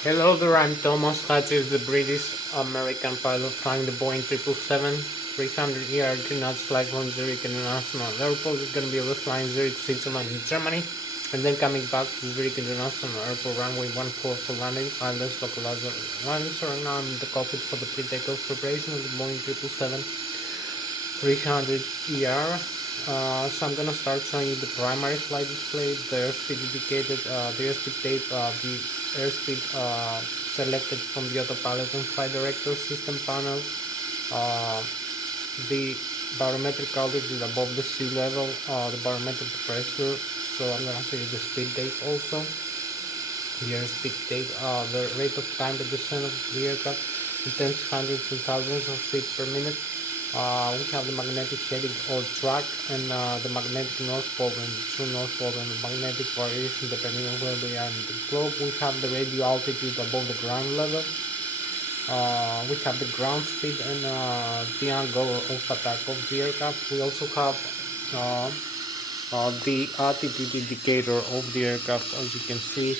Hello there, I'm Thomas Hatsios, the British American pilot flying the Boeing 777 300 ER do not fly from Zurich International Airport. It's going to be flying Zurich, Switzerland, and Germany, and then coming back to Zurich International Airport, runway 14 for landing. Let's localize our landing. So right now I'm in the cockpit for the pre-takeoff preparation of the Boeing 777 300 ER. So I'm gonna start showing you the primary flight display, the airspeed indicated, the airspeed tape, the airspeed selected from the autopilot and flight director system panel, uh, the barometric altitude above the sea level, the barometric pressure. So I'm gonna show you the speed tape also, the airspeed tape, the rate of climb and descent of the aircraft in tens, hundreds, and thousands of feet per minute. We have the magnetic heading or track, and the magnetic north pole and the true north pole, and the magnetic variation depending on where we are in the globe. We have the radio altitude above the ground level. We have the ground speed and the angle of attack of the aircraft. We also have uh, the altitude indicator of the aircraft. As you can see,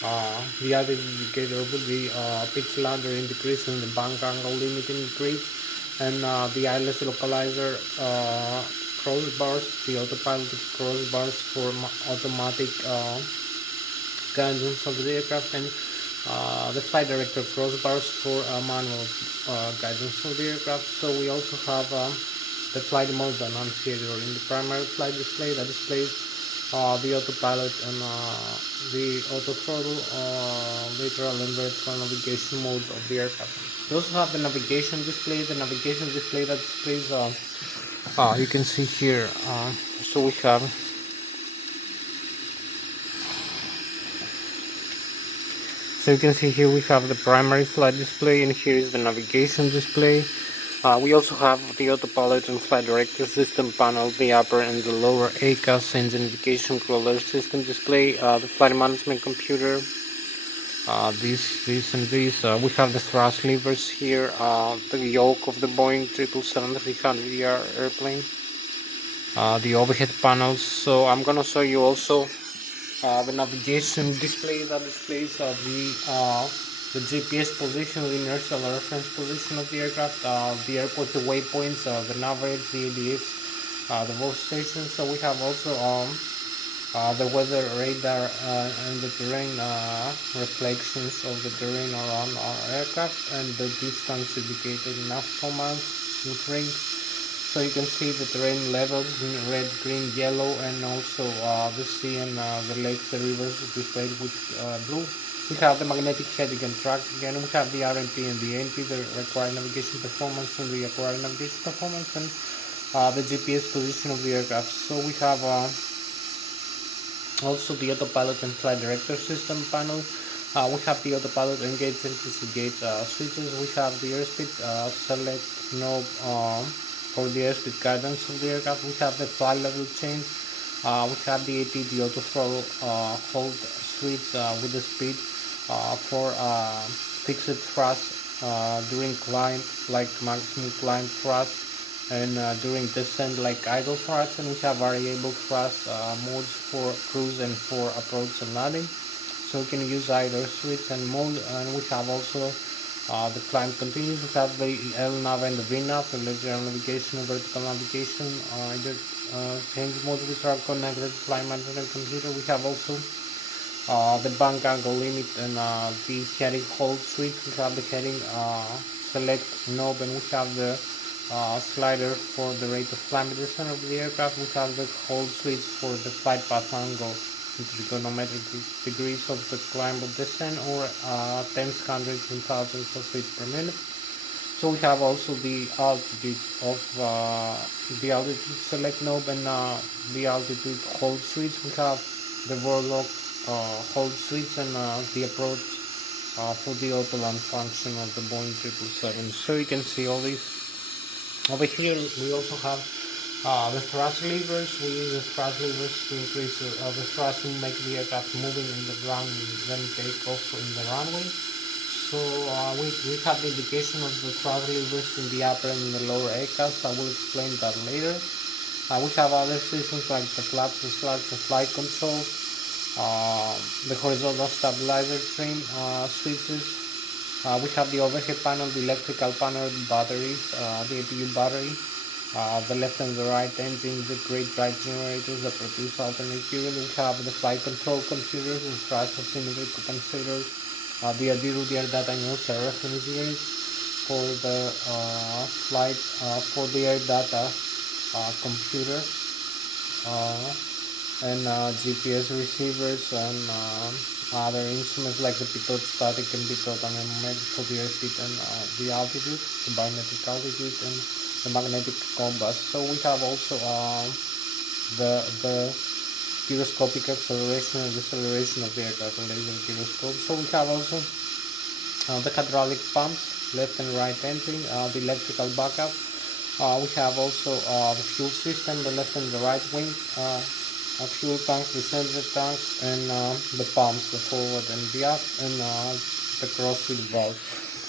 the altitude indicator will be pitch ladder in decrease and the bank angle limit in increase, and the Lszh localizer crossbars, the autopilot crossbars for automatic guidance of the aircraft, and the flight director crossbars for manual guidance of the aircraft. So we also have the flight mode annunciator in the primary flight display that displays the autopilot and the auto throttle, lateral and vertical navigation mode of the aircraft. We also have the navigation display, that displays, you can see here, so we have, so you can see here we have the primary flight display, and here is the navigation display. We also have the autopilot and flight director system panel, the upper and the lower ACAS engine indication controller system display, the flight management computer, this and this. We have the thrust levers here, the yoke of the Boeing 777-300ER airplane, the overhead panels. So I'm gonna show you also the navigation display that displays the GPS position, the inertial reference position of the aircraft, the airport waypoints, the navigate, the ADX, the voice station. So we have also the weather radar and the terrain reflections of the terrain around our aircraft, and the distance indicated in nautical miles with rings. So you can see the terrain levels in red, green, yellow, and also the sea and the lakes, the rivers displayed with blue. We have the magnetic heading and track again. We have the RMP and the ANP, the required navigation performance and the acquired navigation performance, and the GPS position of the aircraft. So we have also the autopilot and flight director system panel. We have the autopilot engage and disengage switches. We have the airspeed select knob for the airspeed guidance of the aircraft. We have the flight level change. We have the AT, the auto throttle hold switch with the speed for fixed thrust during climb, like maximum climb thrust, and during descent like idle thrust, and we have variable thrust modes for cruise and for approach and landing. So we can use either switch and mode, and we have also the climb continues. We have the LNAV and the VNAV, the lateral navigation and vertical navigation, either change modes which are connected to flight management computer. We have also the bank angle limit and the heading hold switch. We have the heading select knob, and we have the slider for the rate of climb and descent of the aircraft. We have the hold switch for the flight path angle, trigonometric degrees of the climb or descent, or tens, hundreds, and thousands of feet per minute. So we have also the altitude of the altitude select knob and the altitude hold switch. We have the warlock hold switch and the approach for the auto land function of the Boeing 777. So you can see all these. Over here we also have the thrust levers. We use the thrust levers to increase the thrust to make the aircraft moving in the ground and then take off in the runway. So we have the indication of the thrust levers in the upper and in the lower ACAS. I will explain that later. We have other systems like the flaps, the slugs, the flight control, the horizontal stabilizer trim switches. We have the overhead panel, the electrical panel, the batteries, the APU battery, the left and the right engines, the great drive generators that produce alternate current. We have the flight control computers and thrust symmetry compensators, the Adiru, the air data news reference units for the flight, for the air data computer, and GPS receivers and other instruments like the pitot static and pitot anemometer for the airspeed and the altitude, the barometric altitude, and the magnetic compass. So we have also the gyroscopic acceleration and deceleration of the aircraft, the laser gyroscope. So we have also the hydraulic pumps, left and right engine, the electrical backup. We have also the fuel system, the left and the right wing, fuel tanks, the sensor tanks, and the pumps, the forward and the aft, and the crossfeed valve.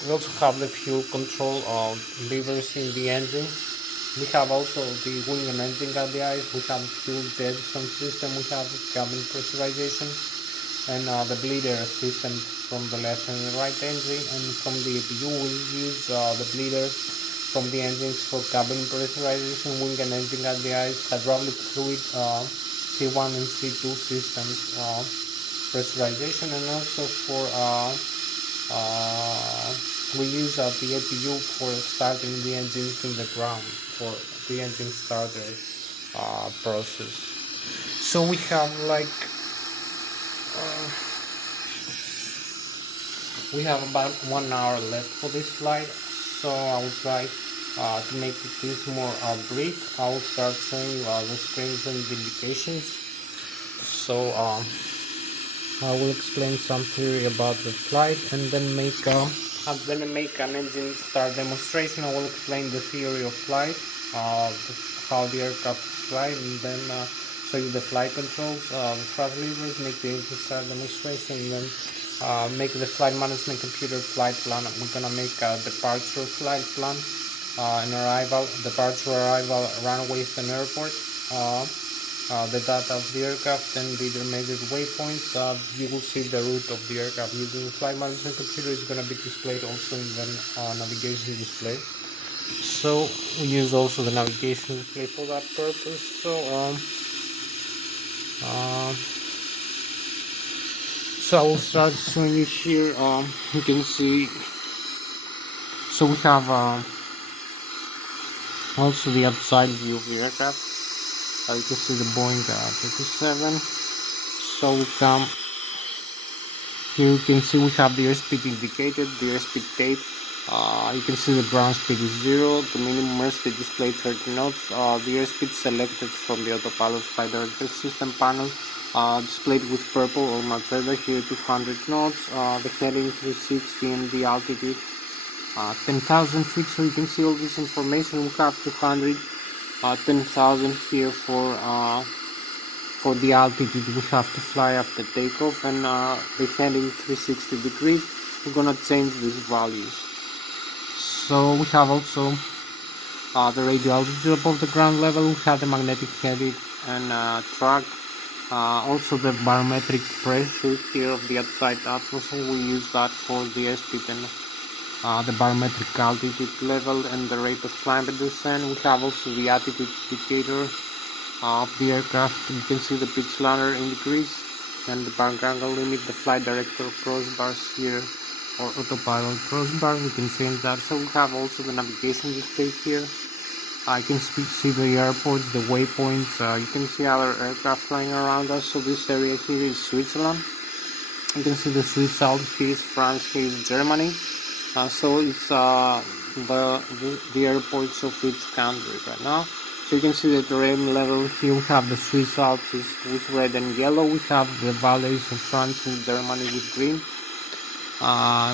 We also have the fuel control levers in the engine. We have also the wing and engine guardians. We have fuel jettison system. We have cabin pressurization and the bleeder system from the left and the right engine. And from the APU, we use the bleeder from the engines for cabin pressurization, wing and engine guardians, hydraulic fluid, C1 and C2 systems pressurization, and also for we use the APU for starting the engine to the ground for the engine starter process. So we have like we have about 1 hour left for this flight, so I will try to make this more brief. I will start showing you the screens and the indications. So I will explain some theory about the flight and then make an engine start demonstration. I will explain the theory of flight, how the aircraft fly, and then show you the flight controls, the thrust levers, make the engine start demonstration, and then make the flight management computer flight plan. We're gonna make a departure flight plan, an arrival, departure, arrival, runways, and airport. The data of the aircraft and the intermediate waypoints. You will see the route of the aircraft using the flight management computer. Is going to be displayed also in the navigation display. So we use also the navigation display for that purpose. So I will start showing you here. You can see. So we have also the outside view of the aircraft. You can see the Boeing 37. So we come here, you can see we have the airspeed indicated, the airspeed tape. You can see the ground speed is 0, the minimum airspeed displayed 30 knots, the airspeed selected from the autopilot flight director system panel, displayed with purple or magenta here 200 knots, the heading 360 and the altitude 10,000 feet. So you can see all this information. We have 10,000 here for the altitude we have to fly after takeoff, and the heading 360 degrees. We're gonna change these values. So we have also the radio altitude above the ground level. We have the magnetic heading and track. Also the barometric pressure here of the outside atmosphere. We use that for the airspeed and the barometric altitude level and the rate of climb and descent. We have also the attitude indicator of the aircraft. You can see the pitch ladder in degrees and the bank angle limit, the flight director crossbars here, or autopilot crossbar. We can change that. So we have also the navigation display here. I can see the airports, the waypoints. You can see other aircraft flying around us. So this area here is Switzerland. You can see the Swiss Alps, here is France, here is Germany. So it's the airports of each country right now. So you can see the terrain level here. We have the Swiss Alps with red and yellow. We have the valleys of France and Germany with green.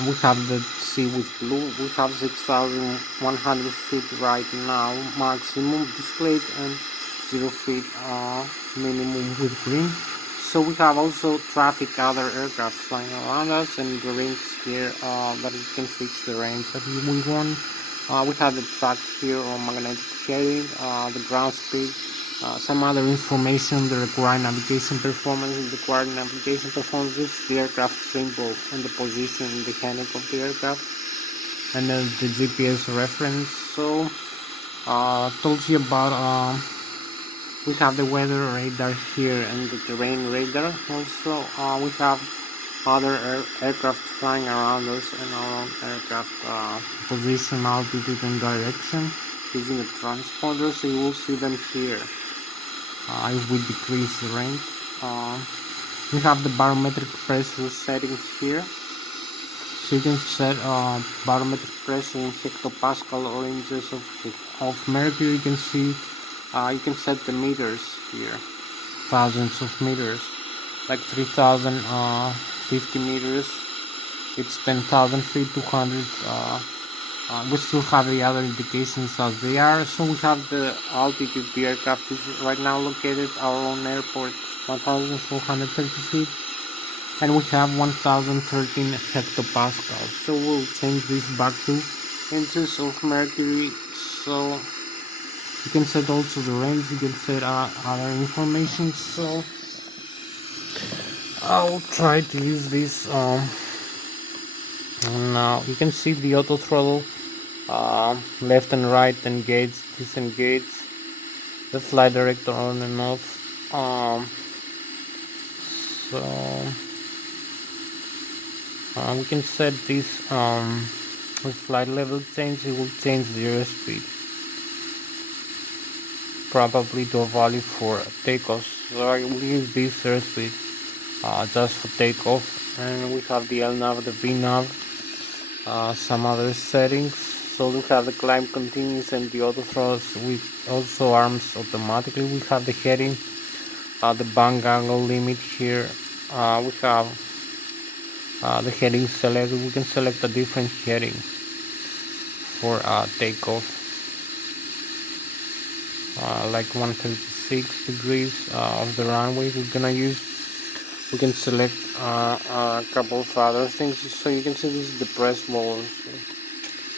We have the sea with blue. We have 6,100 feet right now maximum displayed and 0 feet minimum with green. So we have also traffic, other aircraft flying around us, and the rings here that we can fix the range that we want. We have the track here on magnetic heading, the ground speed, Some other information: the required navigation performance. Is the aircraft symbol and the position in the heading of the aircraft, and then the GPS reference. So told you about we have the weather radar here and the terrain radar. Also we have other aircraft flying around us and our own aircraft position, altitude and direction using the transponder, so you will see them here. If we decrease the range, we have the barometric pressure settings here, so you can set barometric pressure in hectopascal or inches of mercury. You can see you can set the meters here, thousands of meters, like 3050 meters, it's 10,000 feet, 200. We still have the other indications as they are. So we have the altitude. The aircraft is right now located our own airport, 1,430 feet, and we have 1,013 hectopascals. So we'll change this back to inches of mercury. So you can set also the range. You can set other information. So I'll try to use this. Now you can see the auto throttle. Left and right, engage, disengage, the flight director on and off. So we can set this with flight level change. It will change the airspeed, probably to a value for takeoff. So I will use this airspeed just for takeoff. And we have the LNAV, the VNAV, some other settings. So we have the climb continuous and the auto throttles with also arms automatically. We have the heading, the bank angle limit here. We have the heading selected. We can select a different heading for takeoff, like 136 degrees of the runway we're gonna use. We can select a couple of other things. So you can see this is the press ball.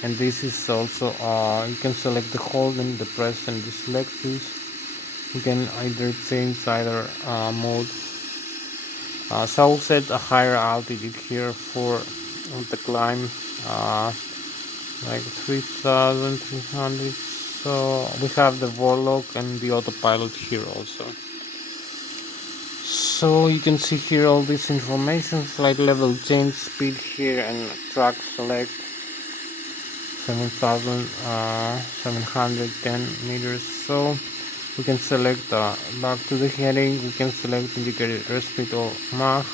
And this is also you can select the hold and the press and the select this. You can either change either mode. So I'll set a higher altitude here for the climb, like 3,300. So we have the Vorlog and the autopilot here also. So you can see here all this information: flight level change, speed here, and track select. 7,710 meters. So we can select back to the heading. We can select indicated airspeed or Mach.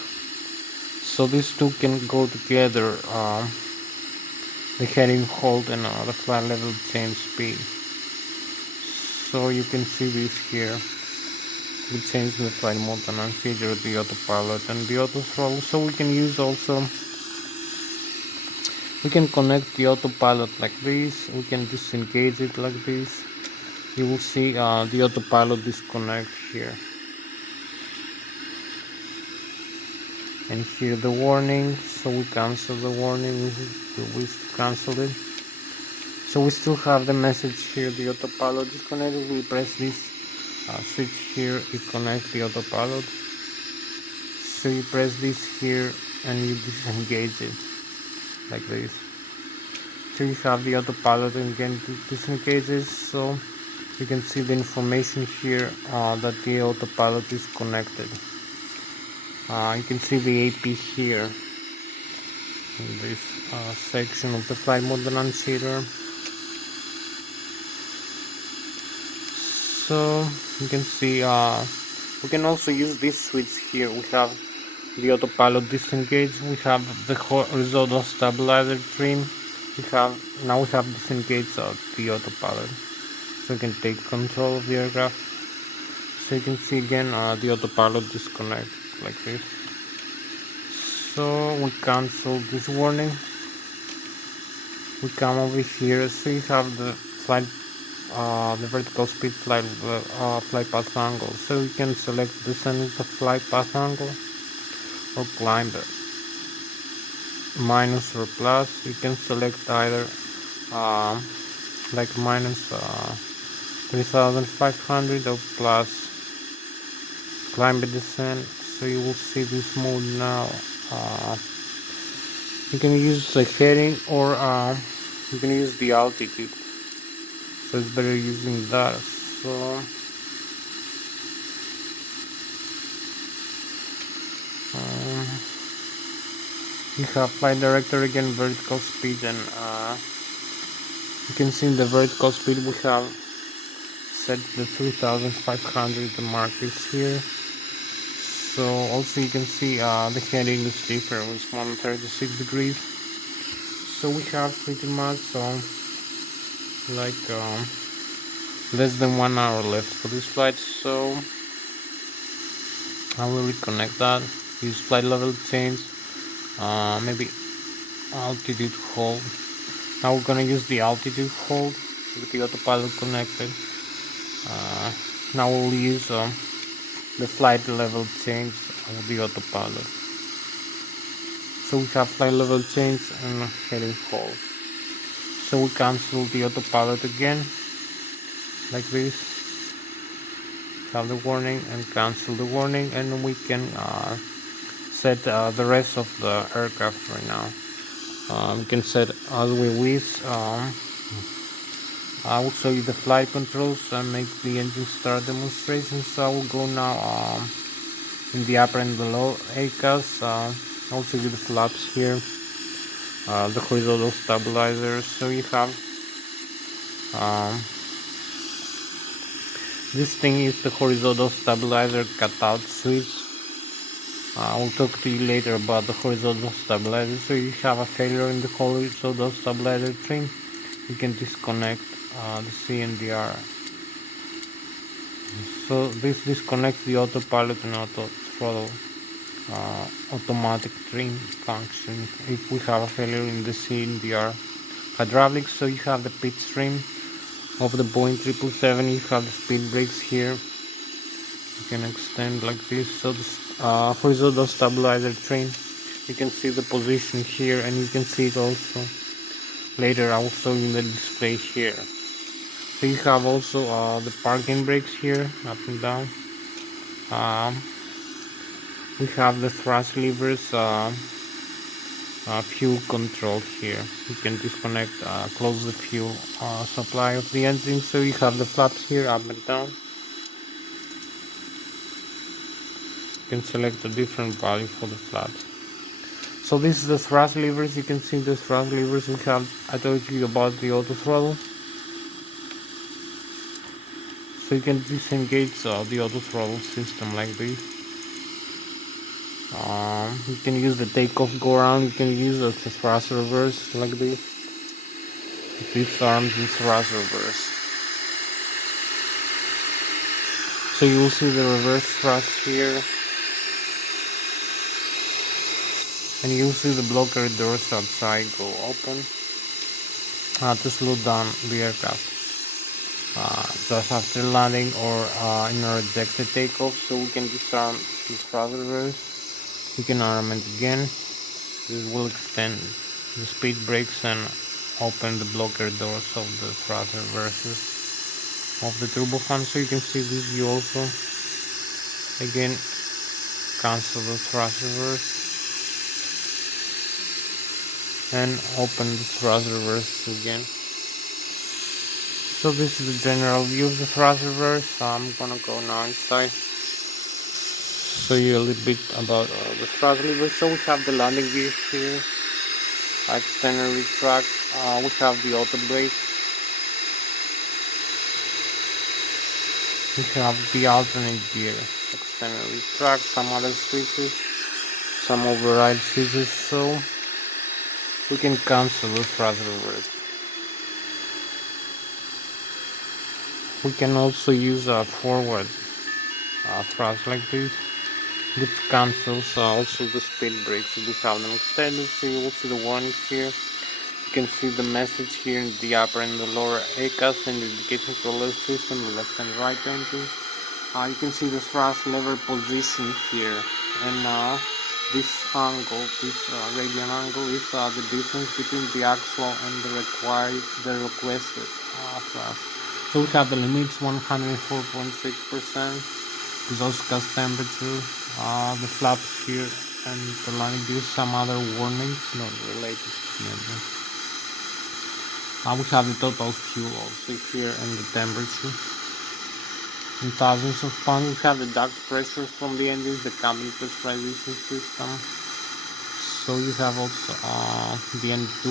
So these two can go together: the heading, hold, and the flight level change speed. So you can see this here. We change the flight mode and configure the autopilot and the auto throttle. So we can use also. We can connect the autopilot like this. We can disengage it like this. You will see the autopilot disconnect here. And here the warning. So we cancel the warning. We cancel it. So we still have the message here: the autopilot disconnected. We press this switch here. It connects the autopilot. So you press this here and you disengage it like this. So you have the autopilot and again disengages. So you can see the information here that the autopilot is connected. You can see the AP here in this section of the flight mode annunciator. So you can see we can also use this switch here. We have the autopilot disengaged. We have the horizontal stabilizer trim. We have disengaged the autopilot, so you can take control of the aircraft. So you can see again the autopilot disconnect like this. So we cancel this warning. We come over here. So you have the flight, the vertical speed flight path angle. So you can select descend the flight path angle or climb it. Minus or plus. You can select either like minus 3500 or plus climb and descent. So you will see this mode now. You can use the heading, or you can use the altitude, so it's better using that. So you have flight director again, vertical speed, and you can see in the vertical speed we have set the 3500. The mark is here. So also you can see the heading is different, it's 136 degrees. So we have pretty much like less than 1 hour left for this flight. So I will reconnect that, use flight level change, maybe altitude hold. Now we're gonna use the altitude hold with the autopilot connected. Now we'll use the flight level change with the autopilot. So we have flight level change and heading hold. So we cancel the autopilot again, like this. Have the warning and cancel the warning, and we can set the rest of the aircraft right now. We can set all the way with. I will show you the flight controls and make the engine start demonstration. So I will go now in the upper and the lower ACAS. I'll show you the flaps here, the horizontal stabilizers. So you have this thing is the horizontal stabilizer cutout switch. I will talk to you later about the horizontal stabilizer. So you have a failure in the horizontal stabilizer trim, you can disconnect the CNDR. So this disconnects the autopilot and auto throttle automatic trim function if we have a failure in the CNDR. Hydraulics, so you have the pitch trim of the Boeing 777, you have the speed brakes here. You can extend like this. So the horizontal stabilizer trim, you can see the position here, and you can see it also later. I will show you in the display here. So you have also the parking brakes here, up and down. We have the thrust levers, fuel control here. You can disconnect, close the fuel supply of the engine. So you have the flaps here, up and down. You can select a different value for the flaps. So this is the thrust levers. You can see the thrust levers. We have, I told you about the auto throttle. So you can disengage the auto throttle system like this. You can use the takeoff go around. You can use the thrust reverse like this. These arms is thrust reverse. So you will see the reverse thrust here, and you will see the blocker doors outside go open to slow down the aircraft just after landing or in a rejected takeoff. So we can disarm the thrust reverse. We can arm it again. This will extend the speed brakes and open the blocker doors of the thrust reverses of the turbofan. So you can see this view also. Again, cancel the thrust reverse and open the thrust reverse again. So this is the general view of the thrust reverse. I'm gonna go now inside, show you a little bit about the thrust levers. So we have the landing gear here, extend and retract. We have the auto brake. We have the alternate gear, extend and retract, some other switches, some override switches. So we can cancel the thrust reverse. We can also use a forward thrust like this, which cancels also the speed brakes if we have them extended. So you will see the warnings here. You can see the message here in the upper and the lower ACAS and the indication controller system, the left and right engine. You can see the thrust lever position here, and this angle, this radian angle, is the difference between the actual and the requested thrust. So we have the limits 104.6%. Exhaust gas temperature, the flaps here, and the line gives some other warnings not related to the engine. We have the total fuel also here and the temperature. In thousands of pounds, we have the duct pressure from the engines, the cabin pressurization system. So you have also the N2,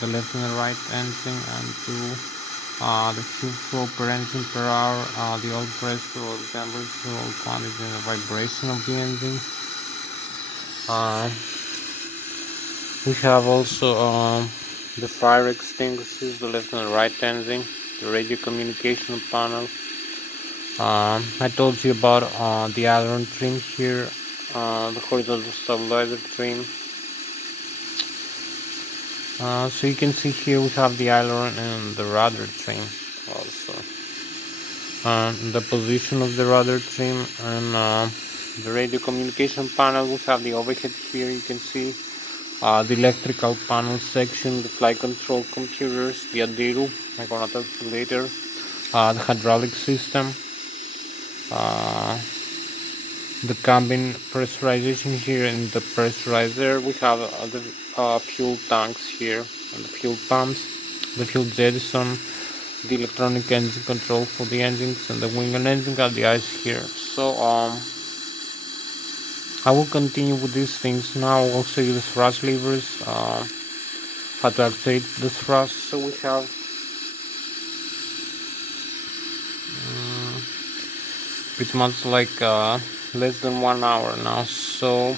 the left and the right engine, and the fuel flow per engine per hour, the oil pressure, oil temperature, oil quantity, and the vibration of the engine. We have also the fire extinguishers, the left and the right engine, the radio communication panel. I told you about the aileron trim here, the horizontal stabilizer trim. So you can see here we have the aileron and the rudder trim also. The position of the rudder trim and the radio communication panel. We have the overhead here, you can see the electrical panel section, the flight control computers, the ADIRU, I'm gonna talk to you later, the hydraulic system, the cabin pressurization here and the pressurizer. We have the fuel tanks here and the fuel pumps, the fuel jettison, the electronic engine control for the engines, and the wing and engine got the eyes here. So I will continue with these things now. I'll show you the thrust levers, how to activate the thrust. So we have pretty much like less than 1 hour now. So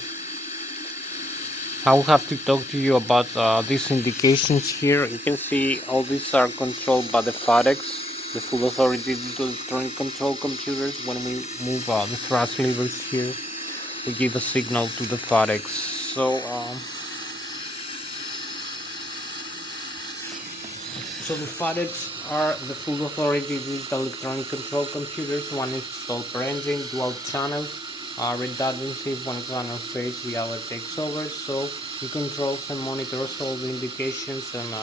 I will have to talk to you about these indications here. You can see all these are controlled by the FADEX, the full authority electronic control computers. When we move the thrust levers here, we give a signal to the FADEX. So the FADEX are the full authority digital electronic control computers. One is installed per engine, dual channel, redundancy. If one channel fails, the other takes over. So it controls and monitors all the indications and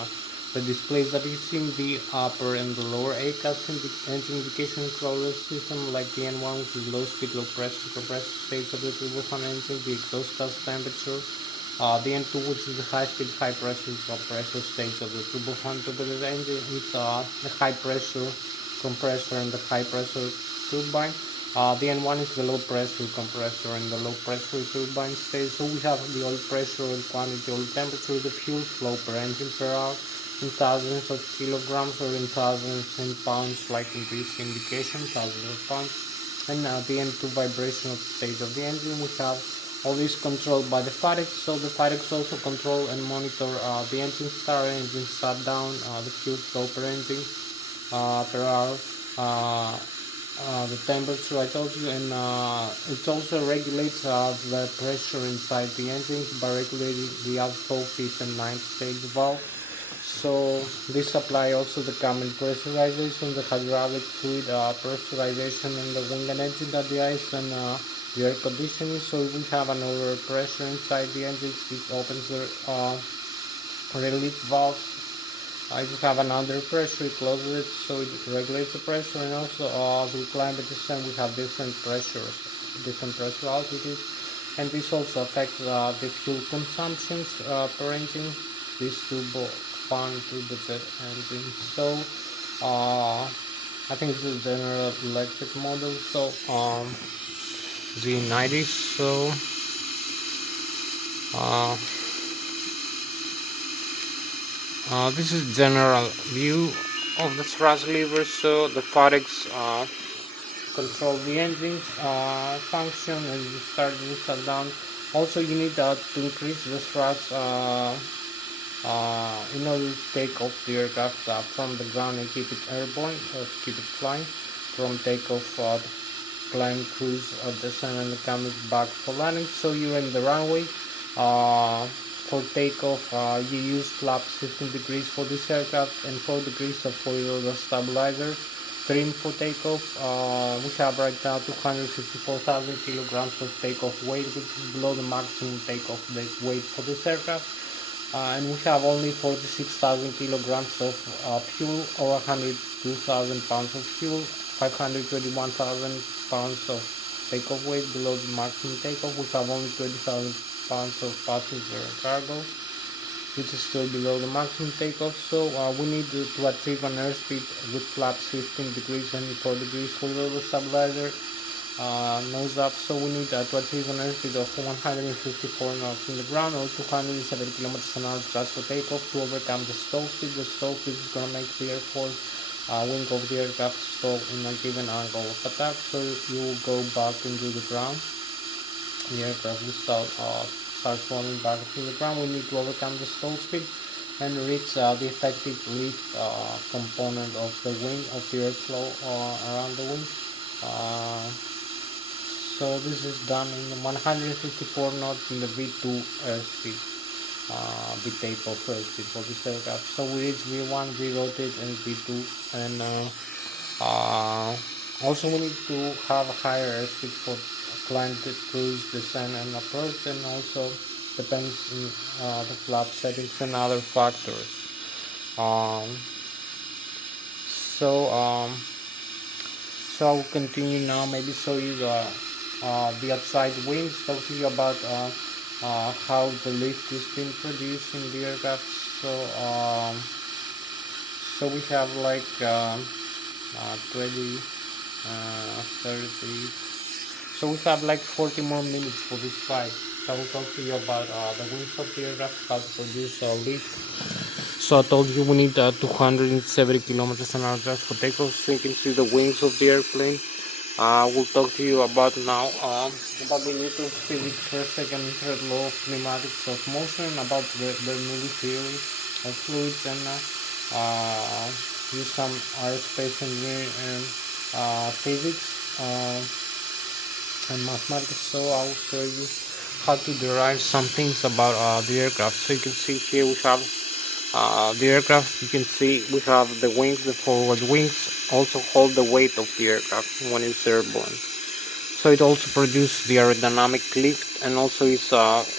the displays that you see in the upper and the lower ACAS engine indication controller system, like the N1, which is low speed, low pressure compressor stage of the turbofan engine, the exhaust gas temperature. The N2, which is the high speed, high pressure compressor stage of the turbofan engine, is the high pressure compressor and the high pressure turbine. The N1 is the low pressure compressor and the low pressure turbine stage. So we have the oil pressure, oil quantity, oil temperature, the fuel flow per engine per hour in thousands of kilograms or in thousands in pounds, like in this indication, thousands of pounds. And the N2 vibrational stage of the engine, we have all this controlled by the FADEX. So the FADEX also control and monitor the engine start, engine shutdown, the fuel flow per engine per hour, the temperature I told you, and it also regulates the pressure inside the engine by regulating the outflow, fifth and ninth stage valve. So this apply also the cabin pressurization, the hydraulic fluid pressurization, and the wing and engine ADIs, and the air conditioning. So we have an overpressure inside the engine, it opens the relief valve. If you have an under pressure, it closes it, so it regulates the pressure. And also as we climb the descent, we have different pressures, different pressure altitudes, and this also affects the fuel consumptions per engine, this turbofan turbojet engine. So I think this is General Electric model, so Z90. So this is general view of the thrust lever. So the FADEX control the engine function as you start and shut down. Also you need to increase the thrust in order to take off the aircraft from the ground and keep it airborne, or keep it flying. From takeoff, climb, cruise, descent, and coming back for landing. So you're in the runway. For takeoff, you use flaps 15 degrees for this aircraft and 4 degrees for the stabilizer. Trim for takeoff, we have right now 254,000 kilograms of takeoff weight, which is below the maximum takeoff weight for this aircraft. And we have only 46,000 kilograms of fuel, or 100 2,000 pounds of fuel, 521,000 pounds of takeoff weight below the maximum takeoff. We have only 20,000 pounds of passenger cargo, which is still below the maximum takeoff. So we need to achieve an airspeed with flaps 15 degrees and 4 degrees horizontal stabilizer nose up. So we need to achieve an airspeed of 154 knots in the ground or 270 kilometers an hour just for takeoff to overcome the stall speed. The stall speed is going to make the airfoil wing of the aircraft stall in a given angle of attack. So you will go back into the ground. The aircraft will start falling back to the ground. We need to overcome the stall speed and reach the effective lift component of the wing, of the airflow around the wing. So this is done in 154 knots in the V2 airspeed, V takeoff airspeed for this aircraft. So we reach V1, V rotate, and V2, and also we need to have a higher airspeed for climb, cruise, descent, and approach, and also depends on the flap settings and other factors. Um, so um, so I'll continue now. Maybe show you the outside wings. Talk to you about how the lift is being produced in the aircraft. So we have like 20, 30. So we have like 40 more minutes for this flight. So I will talk to you about the wings of the aircraft, how to produce a lift. So I told you we need 270 kilometers an hour just for takeoff, so you can see the wings of the airplane. We'll talk to you about now about the Newton's physics, first, second, and third law of kinematics of motion, about the Bernoulli theory of fluids, and use some aerospace engineering and physics and mathematics. So I'll show you how to derive some things about the aircraft. So you can see here we have the aircraft. You can see we have the wings, the forward wings also hold the weight of the aircraft when it's airborne. So it also produces the aerodynamic lift, and also is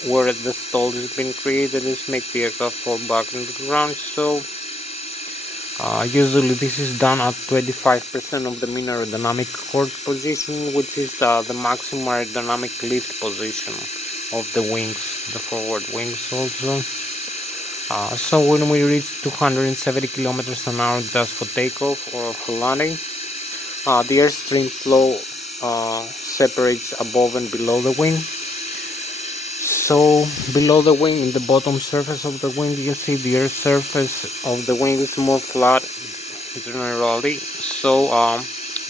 where the stall is being created is make the aircraft fall back into the ground. So usually this is done at 25% of the mean aerodynamic chord position, which is the maximum aerodynamic lift position of the wings, the forward wings also. So when we reach 270 kilometers an hour just for takeoff or for landing, the airstream flow separates above and below the wing. So below the wing, in the bottom surface of the wing, you can see the air surface of the wing is more flat generally. So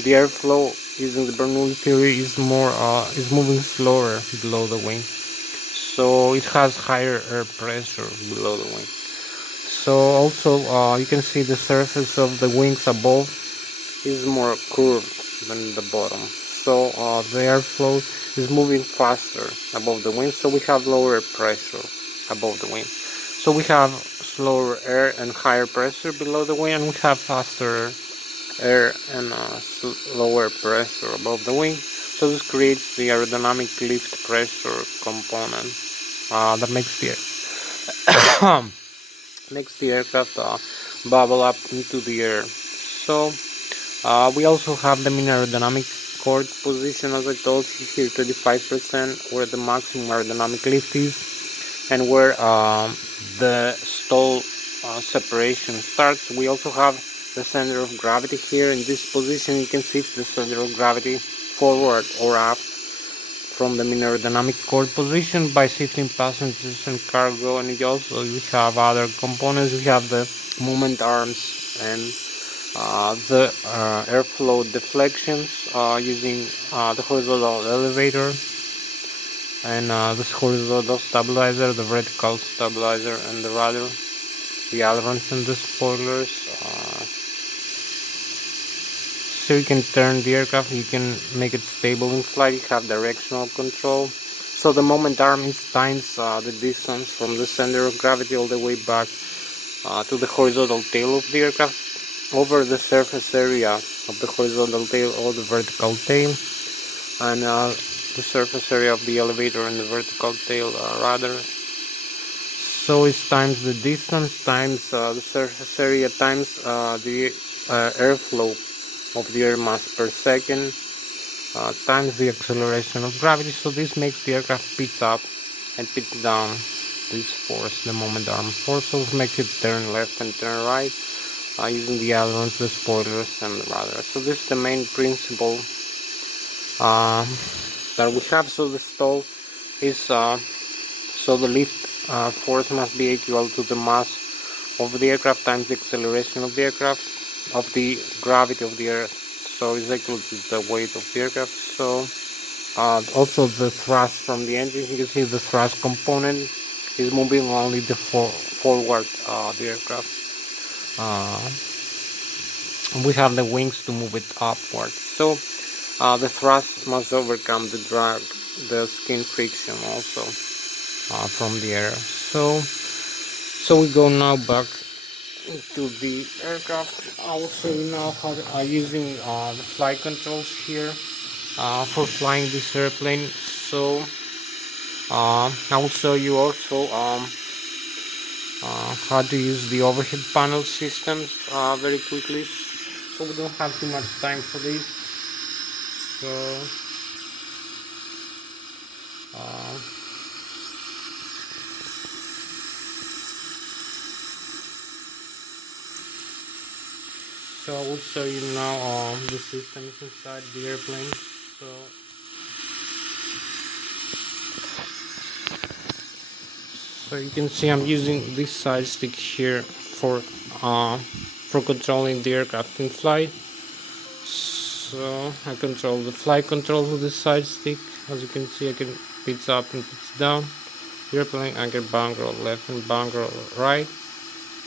the airflow using the Bernoulli theory is moving slower below the wing. So it has higher air pressure below the wing. So also you can see the surface of the wings above is more curved than the bottom. So the airflow is moving faster above the wing, so we have lower pressure above the wing. So we have slower air and higher pressure below the wing, and we have faster air and lower pressure above the wing. So this creates the aerodynamic lift pressure component that makes the aircraft bubble up into the air. So we also have the mean aerodynamic chord position, as I told you here, 35%, where the maximum aerodynamic lift is, and where the stall separation starts. We also have the center of gravity here. In this position, you can shift the center of gravity forward or aft from the mean aerodynamic chord position by shifting passengers and cargo. And we have other components. We have the movement arms and the airflow deflections using the horizontal elevator and this horizontal stabilizer, the vertical stabilizer, and the rudder, the ailerons, and the spoilers. So you can turn the aircraft, you can make it stable in flight. You have directional control. So the moment arm is times the distance from the center of gravity all the way back to the horizontal tail of the aircraft over the surface area of the horizontal tail or the vertical tail, and the surface area of the elevator and the vertical tail rudder. So it's times the distance times the surface area times the airflow of the air mass per second times the acceleration of gravity. So this makes the aircraft pitch up and pitch down. This force, the moment arm force, so makes it turn left and turn right using the ailerons, the spoilers, and the rudder. So this is the main principle that we have. So the stall is so the lift force must be equal to the mass of the aircraft times the acceleration of the aircraft of the gravity of the earth. So it's equal to the weight of the aircraft. So also the thrust from the engine, you can see the thrust component is moving only the forward the aircraft. We have the wings to move it upward. So the thrust must overcome the drag, the skin friction also from the air. So we go now back to the aircraft. I will show you now how using the flight controls here for flying this airplane. So I will show you also how to use the overhead panel systems very quickly. So we don't have too much time for this. So I will show you now the systems inside the airplane. So you can see I'm using this side stick here for controlling the aircraft in flight. So I control the flight control with this side stick. As you can see, I can pitch up and pitch down the airplane. I can bank-roll left and bank-roll right.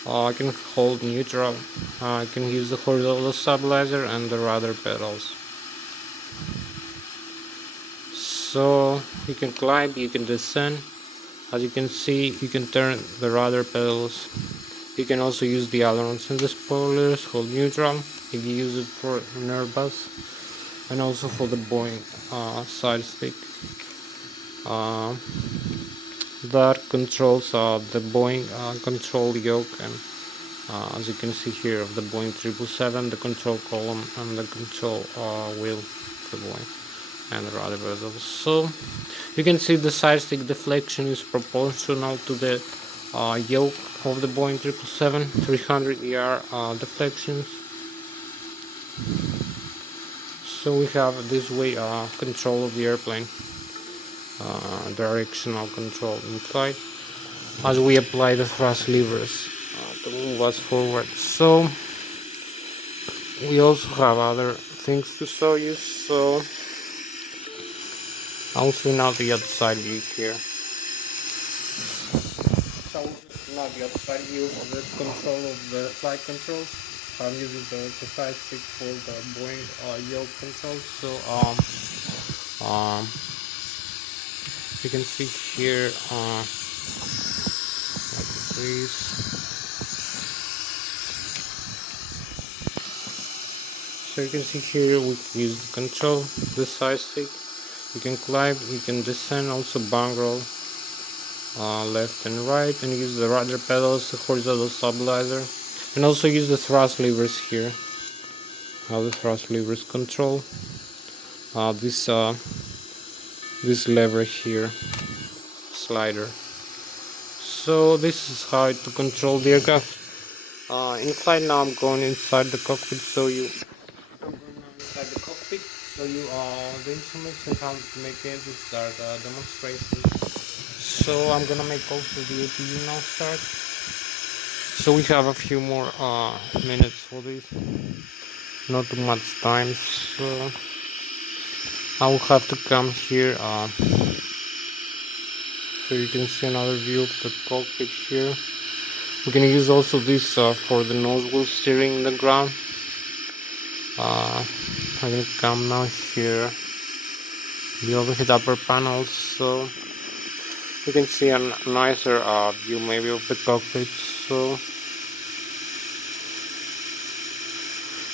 I can hold neutral. I can use the horizontal stabilizer and the rudder pedals. So you can climb, you can descend. As you can see, you can turn the rudder pedals. You can also use the ailerons and the spoilers, hold neutral if you use it for an Airbus, and also for the Boeing side stick that controls the Boeing control yoke, and as you can see here of the Boeing 777, the control column and the control wheel of the Boeing and the rudder pedals. So you can see the side stick deflection is proportional to the yoke of the Boeing 777, 300 ER deflections. So we have this way control of the airplane, directional control in flight, as we apply the thrust levers to move us forward. So we also have other things to show you. So I'll show now the other side view here. So now the other side view of the control of the flight controls. I'm using the side stick for the Boeing yoke control. So you can see here like this. So you can see here we can use the control, the side stick. You can climb, you can descend, also bank roll left and right, and use the rudder pedals, the horizontal stabilizer, and also use the thrust levers here. How the thrust levers control this lever here, slider. So this is how to control the aircraft. Inside now I'm going inside the cockpit, so you. I'm going now inside the cockpit, show you the instruments and how to make it. These are the demonstrations. So I'm gonna make also the APU now start. So we have a few more minutes for this. Not too much time, so I will have to come here so you can see another view of the cockpit here. We can use also this for the nose wheel steering in the ground. I'm gonna come now here, the overhead upper panels, so you can see a nicer view maybe of the cockpit. So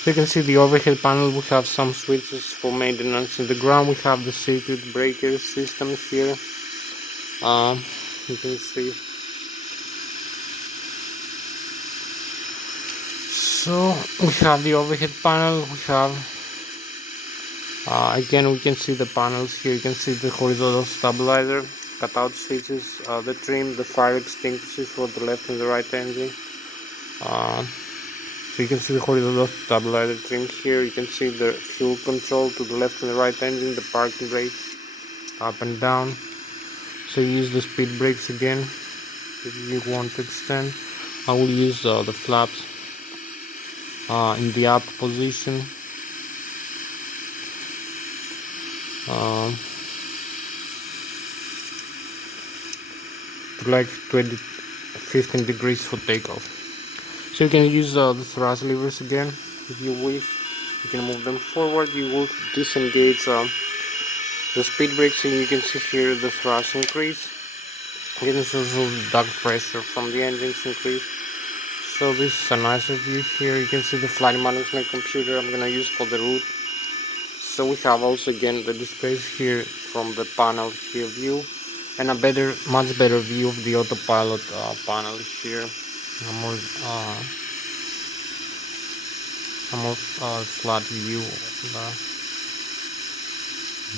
you can see the overhead panel. We have some switches for maintenance. In the ground we have the circuit breaker systems here. You can see. So we have the overhead panel. We have again, we can see the panels here. You can see the horizontal stabilizer, cutout switches, the trim, the fire extinguishers for the left and the right engine. So you can see the horizontal stabilizer trim here. You can see the fuel control to the left and the right engine, the parking brake up and down. So you use the speed brakes again if you want to extend. I will use the flaps in the up position. Uh, to like 15 degrees for takeoff. So you can use the thrust levers again if you wish. You can move them forward. You will disengage the speed brakes, and you can see here the thrust increase. You can see also the duct pressure from the engines increase. So this is a nicer view here. You can see the flight management computer I'm gonna use for the route. So we have also again the displays here from the panel here view, and a much better view of the autopilot panel here. A more flat view,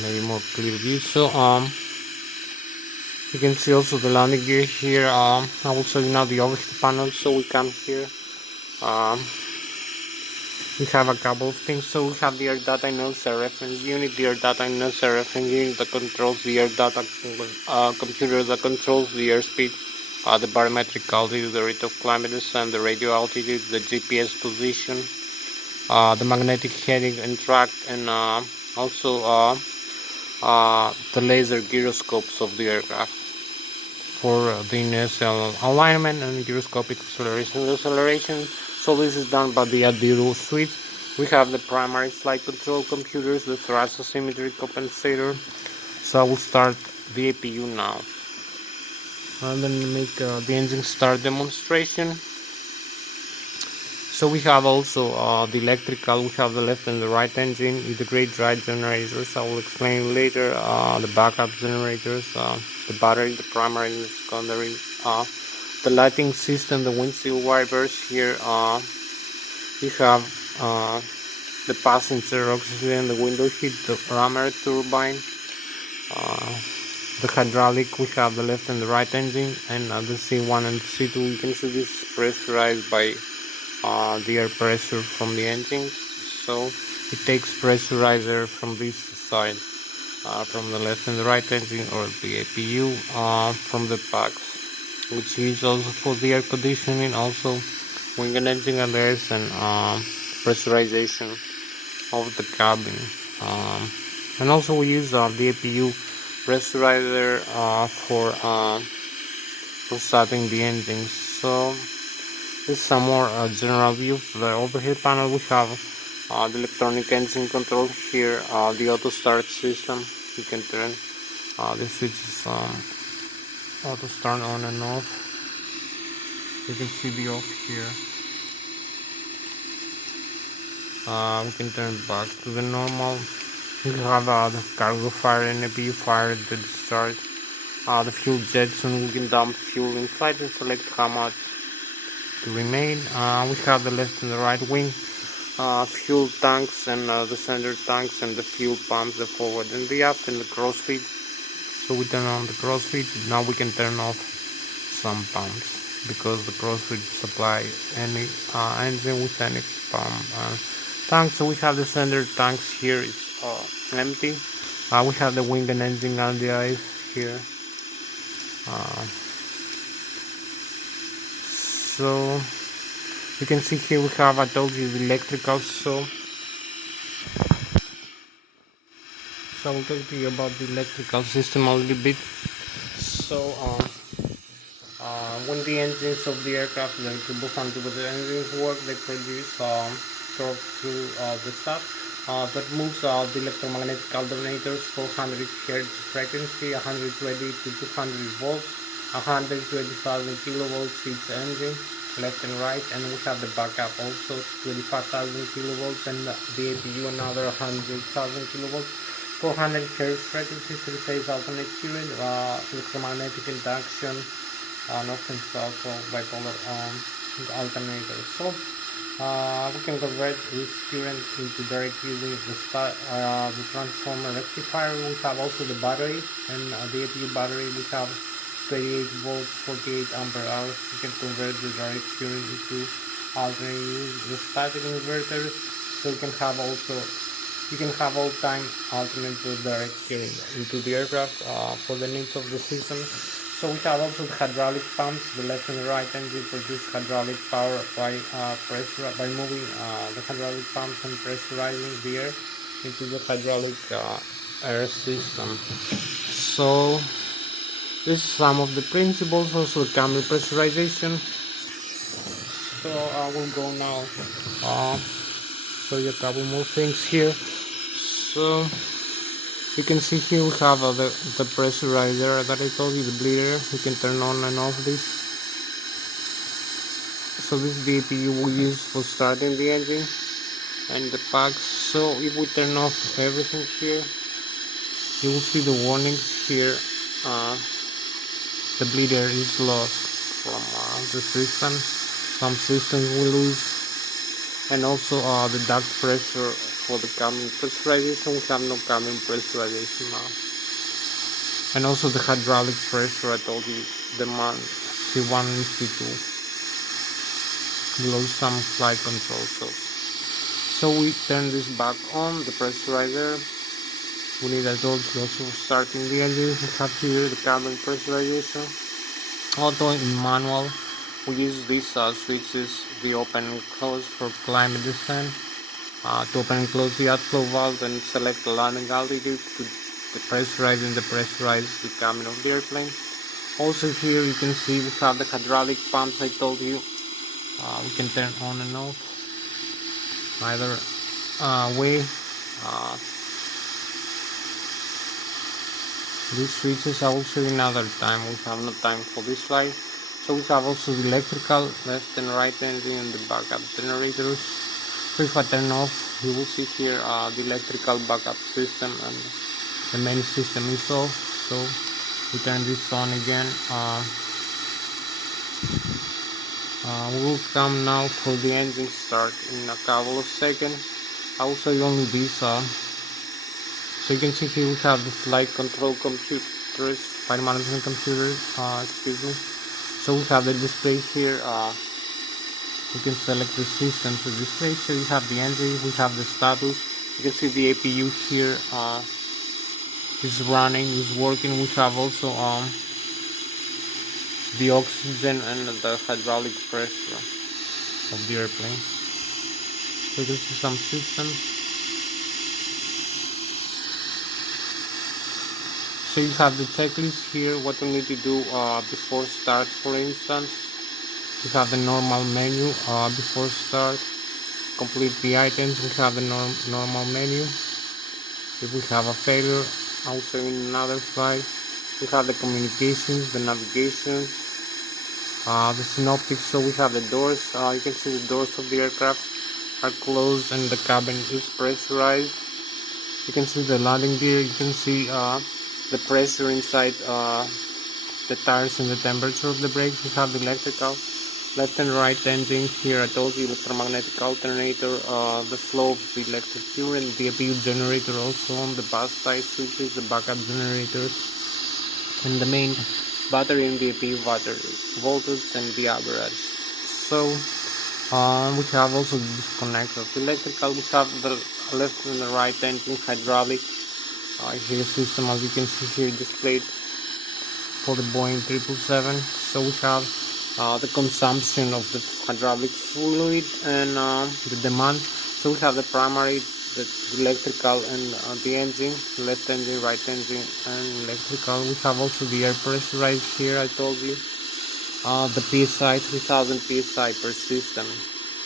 maybe more clear view. So you can see also the landing gear here. I will show you now the overhead panel. So we come here. Um, we have a couple of things. So we have the air data and Lszh reference unit, the air data and Lszh reference unit that controls the air data computer that controls the airspeed, the barometric altitude, the rate of climate descent, the radio altitude, the GPS position, the magnetic heading and track, and also the laser gyroscopes of the aircraft for the inertial alignment and gyroscopic acceleration and deceleration. So this is done by the Adiro suite. We have the primary flight control computers, the thrust asymmetry compensator. So I will start the APU now. And then make the engine start demonstration. So we have also the electrical. We have the left and the right engine, integrated drive generators. I will explain later. The backup generators, the battery, the primary and the secondary, the lighting system, the windshield wipers. Here we have the passenger oxygen, the window heat, the rammer turbine, the hydraulic. We have the left and the right engine, and the C1 and C2. You can see this is pressurized by the air pressure from the engines. So it takes pressurizer from this side, from the left and the right engine, or the APU, from the packs, which is also for the air conditioning, also wing and engine alerts, and pressurization of the cabin. And also we use the APU pressurizer for starting the engines. So this is some more general view of the overhead panel. We have the electronic engine control here, the auto start system. You can turn the switches auto start on and off. You can see the off here. We can turn back to the normal. We have the cargo fire and APU fire at the start. The fuel jettison, we can dump fuel in flight and select how much to remain. We have the left and the right wing, fuel tanks and the center tanks, and the fuel pumps, the forward and the aft, and the crossfeed. So we turn on the crossfeed. Now we can turn off some pumps because the crossfeed supply any engine with any pump tank. So we have the center tanks here. It's empty. We have the wing and engine on the ice here. So you can see here we have, I told you, the electrical. So I will talk to you about the electrical system a little bit. So when the engines of the aircraft, the turbofan with the engines work, they produce torque through the shaft that moves the electromagnetic alternators, 400 Hz frequency, 120 to 200 volts, 120,000 kilovolts each engine, left and right, and we have the backup also 25,000 kilovolts, and the APU another 100,000 kilovolts, 400 Hz frequency, 3-phase alternate current, electromagnetic induction, north and south bipolar alternators. So We can convert this current into direct using the transformer rectifier. We have also the battery, and the APU battery we have 28 volts, 48 ampere hours. We can convert the direct current into alternating the static inverters, so you can have all time alternate to direct current into the aircraft for the needs of the system. So we have also the hydraulic pumps. The left and the right engine produce hydraulic power by moving the hydraulic pumps and pressurizing the air into the hydraulic air system. So this is some of the principles. Also the camera pressurization. So I will go now show you a couple more things here. So you can see here we have the pressurizer that I told you, the bleeder. You can turn on and off this. So this is the APU we use for starting the engine and the packs. So if we turn off everything here, you will see the warnings here. The bleeder is lost from the system. Some systems will lose, and also the duct pressure for the cabin pressurization. We have no cabin pressurization now. And also the hydraulic pressure, I told you, demand C1 and C2 below some flight control. So we turn this back on, the pressurizer. We need, I told you, also starting the engine. We have here the cabin pressurization. Although in manual, we use these switches, the open and close for climate descent. To open and close the outflow valve and select the landing altitude to depressurize and depressurize the cabin of the airplane. Also here you can see we have the hydraulic pumps I told you. We can turn on and off either way. These switches I will show you another time. We have no time for this slide. So we have also the electrical left and right engine and the backup generators. So if I turn off, you will see here the electrical backup system and the main system is off. So we turn this on again. We will come now for the engine start in a couple of seconds. I will show you only this. So you can see here we have the flight control computers, flight management computers. Excuse me. So we have the display here. You can select the system to display. So you have the engine, we have the status. You can see the APU here is running, is working. We have also the oxygen and the hydraulic pressure of the airplane. So you can see some systems. So you have the checklist here, what you need to do before start, for instance. We have the normal menu before start. Complete the items. We have the normal menu. If we have a failure, also in another slide, we have the communications, the navigation, the synoptics. So we have the doors. You can see the doors of the aircraft are closed and the cabin is pressurized. You can see the landing gear. You can see the pressure inside the tires and the temperature of the brakes. We have the electrical left and right engine here. I told you electromagnetic alternator, the flow of the electric current, the APU generator also on the bus tie switches, the backup generators, and the main battery and the APU battery, voltage and the average. So we have also the disconnect of electrical. We have the left and the right engine hydraulic here system, as you can see here displayed for the Boeing 777. So we have the consumption of the hydraulic fluid and the demand. So we have the primary, the electrical and the engine, left engine, right engine and electrical. We have also the air pressurized here, I told you. The PSI, 3000 PSI per system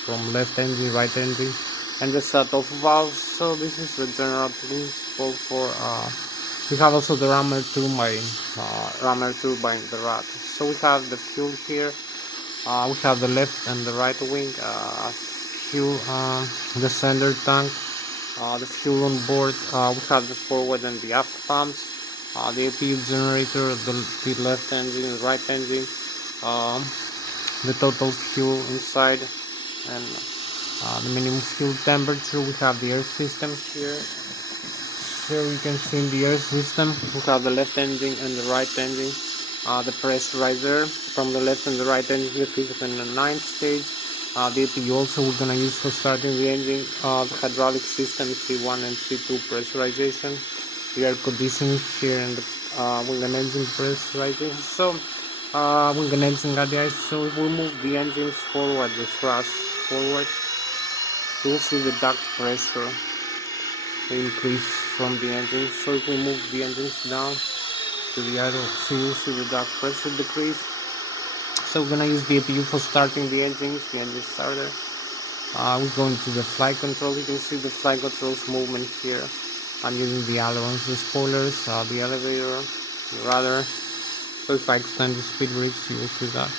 from left engine, right engine, and the set-off valves. So this is the general principle for we have also the rammer turbine, the rod. So we have the fuel here. We have the left and the right wing fuel, the sender tank, the fuel on board. We have the forward and the aft pumps, the APU generator, the left engine, the right engine, the total fuel inside, and The minimum fuel temperature, we have the air system here. Here you can see in the air system, we have the left engine and the right engine. The pressurizer from the left and the right engine, the 5th and the 9th stage. The APU also we're gonna use for starting the engine. The hydraulic system, C1 and C2 pressurization. The air conditioning here and the wing and engine pressurization. So wing and engine radius. So if we move the engines forward, the thrust forward, you'll see the duct pressure increase from the engine. So if we move the engines down to the idle, so you'll see the duct pressure decrease. So we're gonna use the APU for starting the engine starter. We go into the flight control. You can see the flight controls movement here. I'm using the ailerons, the spoilers, the elevator, the rudder. So if I extend the speed brakes, you will see that.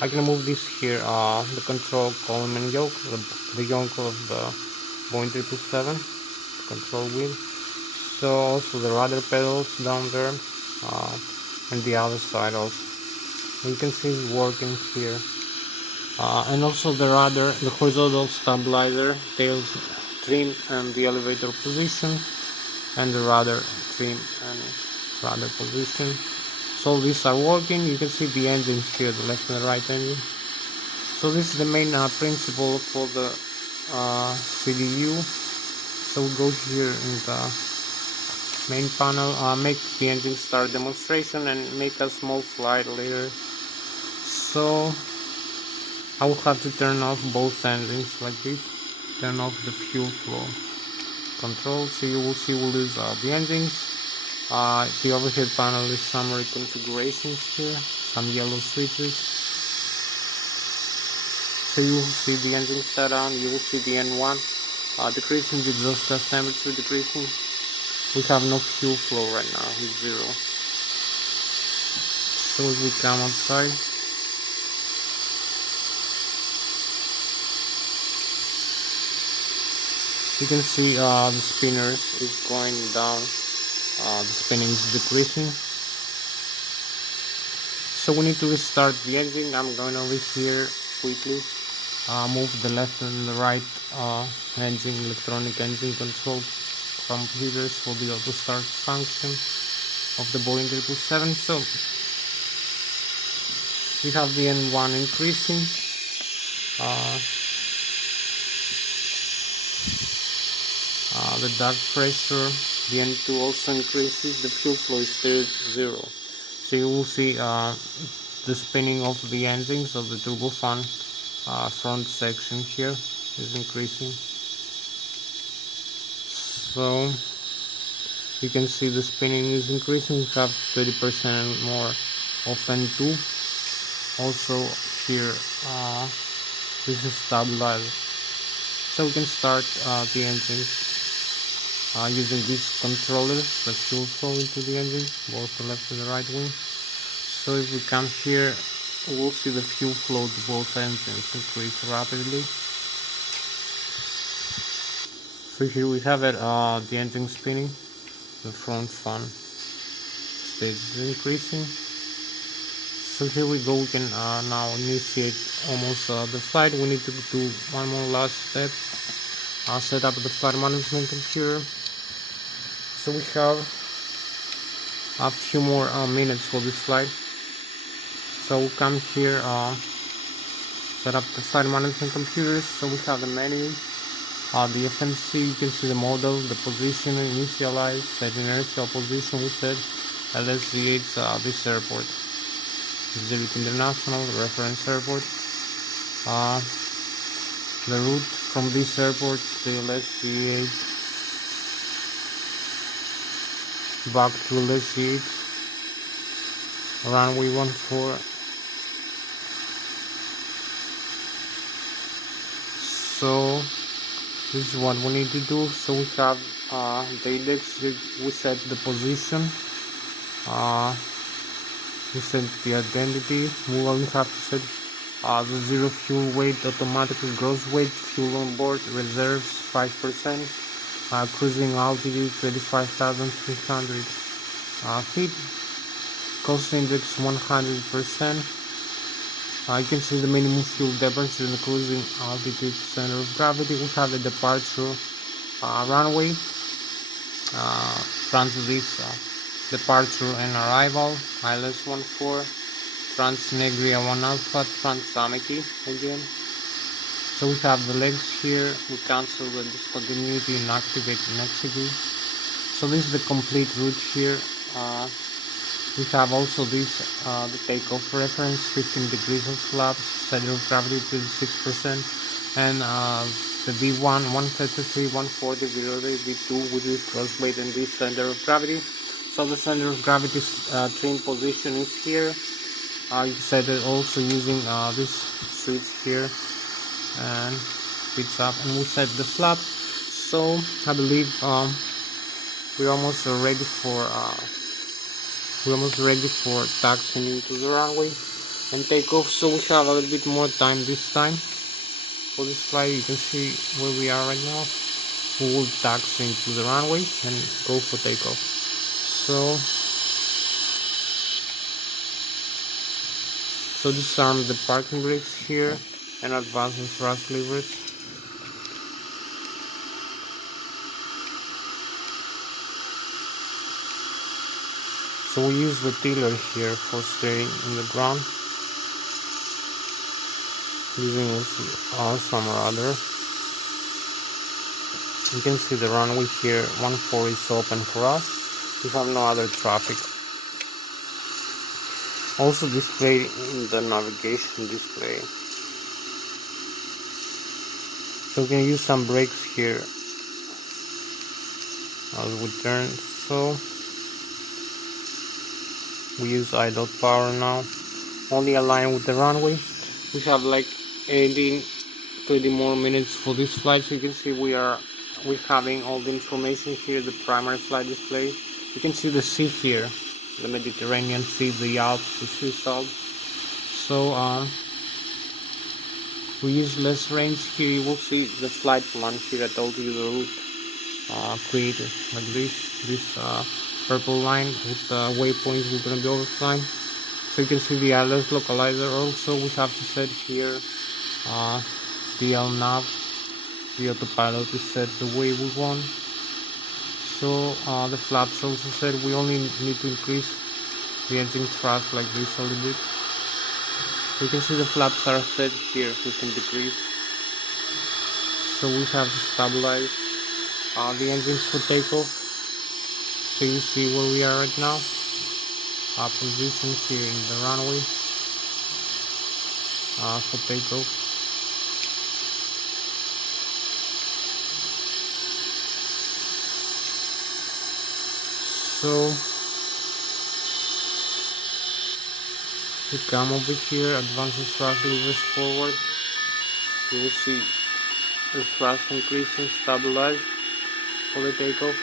I can move this here, the control column and yoke, the yoke of the Boeing 777, control wheel. So also the rudder pedals down there, and the other side also. You can see it working here. And also the rudder, the horizontal stabilizer, tail trim and the elevator position, and the rudder trim and rudder position. So these are working. You can see the engine here, the left and the right engine. So this is the main principle for the CDU. So we go here in the main panel, make the engine start demonstration and make a small flight later. So I will have to turn off both engines like this, turn off the fuel flow control, so you will see we'll lose the engines. The overhead panel is summary configurations here, some yellow switches. So you will see the engine shut down, you will see the N1 decreasing, the exhaust gas temperature decreasing. We have no fuel flow right now, it's 0. So as we come outside, you can see the spinner is going down, the spinning is decreasing. So we need to restart the engine. I'm going over here quickly, move the left and the right engine, electronic engine control computers for the auto start function of the Boeing 777. So we have the N1 increasing. The duct pressure, the N2 also increases, the fuel flow is still 0. So you will see the spinning of the engines of the turbofan front section here is increasing. So you can see the spinning is increasing. We have 30% more of N2. Also here, this is stabilized. So we can start the engines using these controllers, the fuel flow into the engine, both the left and the right wing. So if we come here, we'll see the fuel flow to both engines increase rapidly. So here we have it, the engine spinning, the front fan stage is increasing. So here we go, we can now initiate almost the flight. We need to do one more last step, set up the flight management computer. So we have a few more minutes for this flight. So we'll come here, set up the flight management computers. So we have the menu, the FMC, you can see the model, the position, initialize, set inertial position, we said Lszh, this airport, Zurich International, the reference airport, the route from this airport to Lszh, back to Lszh, runway 14. So this is what we need to do. So we have the index, we set the position, we set the identity. We only have to set the 0 fuel weight, automatically gross weight, fuel on board, reserves 5%, cruising altitude 35,300 feet, cost index 100%, You can see the minimum fuel departure and the cruising altitude, center of gravity. We have the departure runway, Trans-This departure and arrival, Lszh Trans-Negria 1 Alpha, Trans-Amity again. So we have the legs here, we cancel the discontinuity and activate and execute. So this is the complete route here. We have also this, the takeoff reference, 15 degrees of flaps, center of gravity 26%, and the V1, 133, 140, V2 with this crossblade and this center of gravity. So the center of gravity trim position is here. You set it also using this switch here, and it's up, and we set the flap. So I believe we're almost ready for taxiing into the runway and takeoff. So we have a little bit more time this time for this flight. You can see where we are right now. We will taxi into the runway and go for takeoff. So disarm the parking brakes here and advance the thrust levers. So we use the tiller here for steering in the ground, using some rudder. You can see the runway here, 14 is open for us. We have no other traffic. Also displayed in the navigation display. So we can use some brakes here as we turn. So we use idle power now, only align with the runway. We have like 20 more minutes for this flight. So you can see we're having all the information here, the primary flight display. You can see the sea here, the Mediterranean Sea, the Alps, the Swiss Alps. So we use less range here. You will see the flight plan here. I told you the route created like this purple line with the waypoints we're gonna be overflying. So you can see the ILS localizer. Also we have to set here the LNAV, the autopilot is set the way we want. So the flaps also said we only need to increase the engine thrust like this a little bit. You can see the flaps are set here 15 degrees. So we have to stabilize the engines for takeoff. So you see where we are right now. Our position here in the runway for takeoff. So we come over here, advance the thrust levers forward. You will see the thrust increasing, stabilize for the takeoff.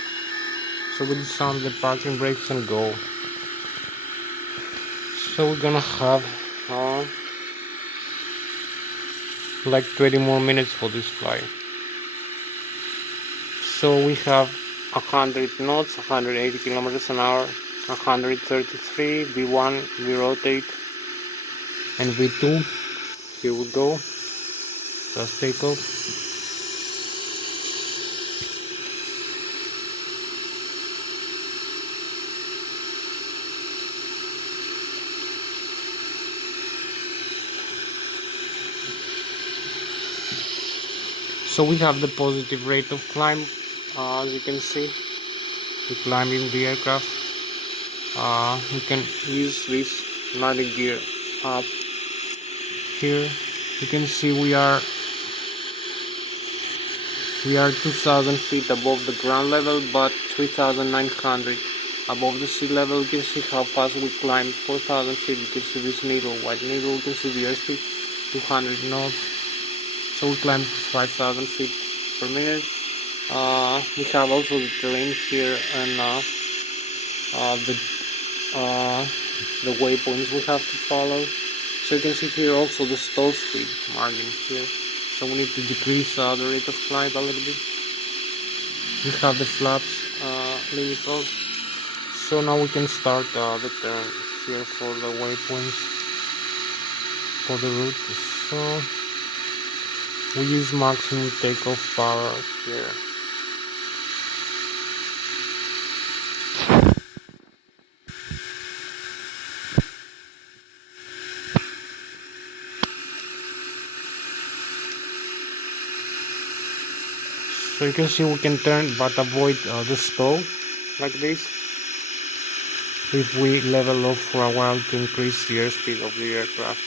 So we disarm the parking brakes and go. So we're gonna have like 20 more minutes for this flight. So we have 100 knots, 180 kilometers an hour, 133, V1, we rotate, and V2, here we go, just take off. So we have the positive rate of climb, as you can see, we climbing the aircraft. We can use this landing gear up here. You can see we are 2,000 feet above the ground level, but 3,900 above the sea level. You can see how fast we climb. 4,000 feet. You can see this needle, white needle. You can see the airspeed, 200 knots. So we climb 5,000 feet per minute. We have also the terrain here and the waypoints we have to follow. So you can see here also the stall speed margin here. So we need to decrease the rate of climb a little bit. We have the flaps limit off. So now we can start the turn here for the waypoints. for the route. So we use maximum takeoff power here. So you can see we can turn but avoid the stall like this if we level off for a while to increase the airspeed of the aircraft.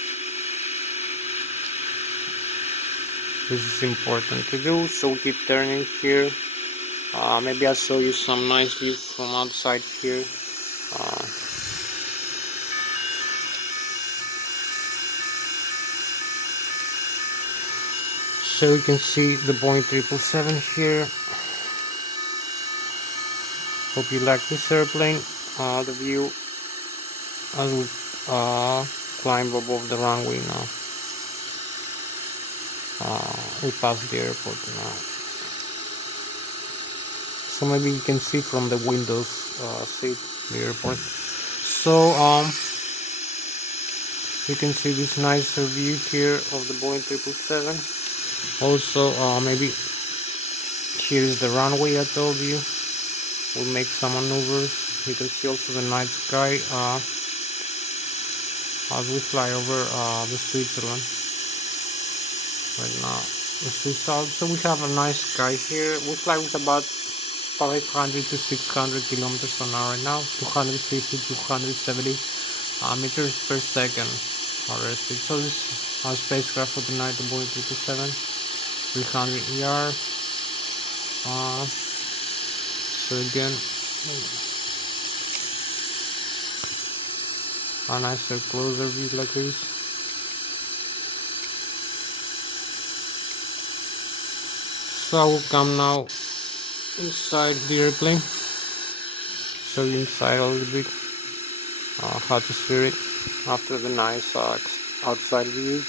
This is important to do, so keep turning here. Maybe I'll show you some nice view from outside here. So you can see the Boeing 777 here. Hope you like this airplane. The view as we climb above the runway now. We passed the airport now. So maybe you can see from the windows seat the airport. So you can see this nicer view here of the Boeing 777. Also maybe here is the runway I told you. We'll make some maneuvers. You can see also the night sky as we fly over the Switzerland right now. The Swiss Alps. So we have a nice sky here. We fly with about 500 to 600 kilometers an hour right now, 250 270 meters per second our speed. So this is our spacecraft for tonight, the Boeing 777, 300 ER. So again, a nicer closer view like this. So I will come now inside the airplane, show you inside a little bit how to steer it after the nice outside view.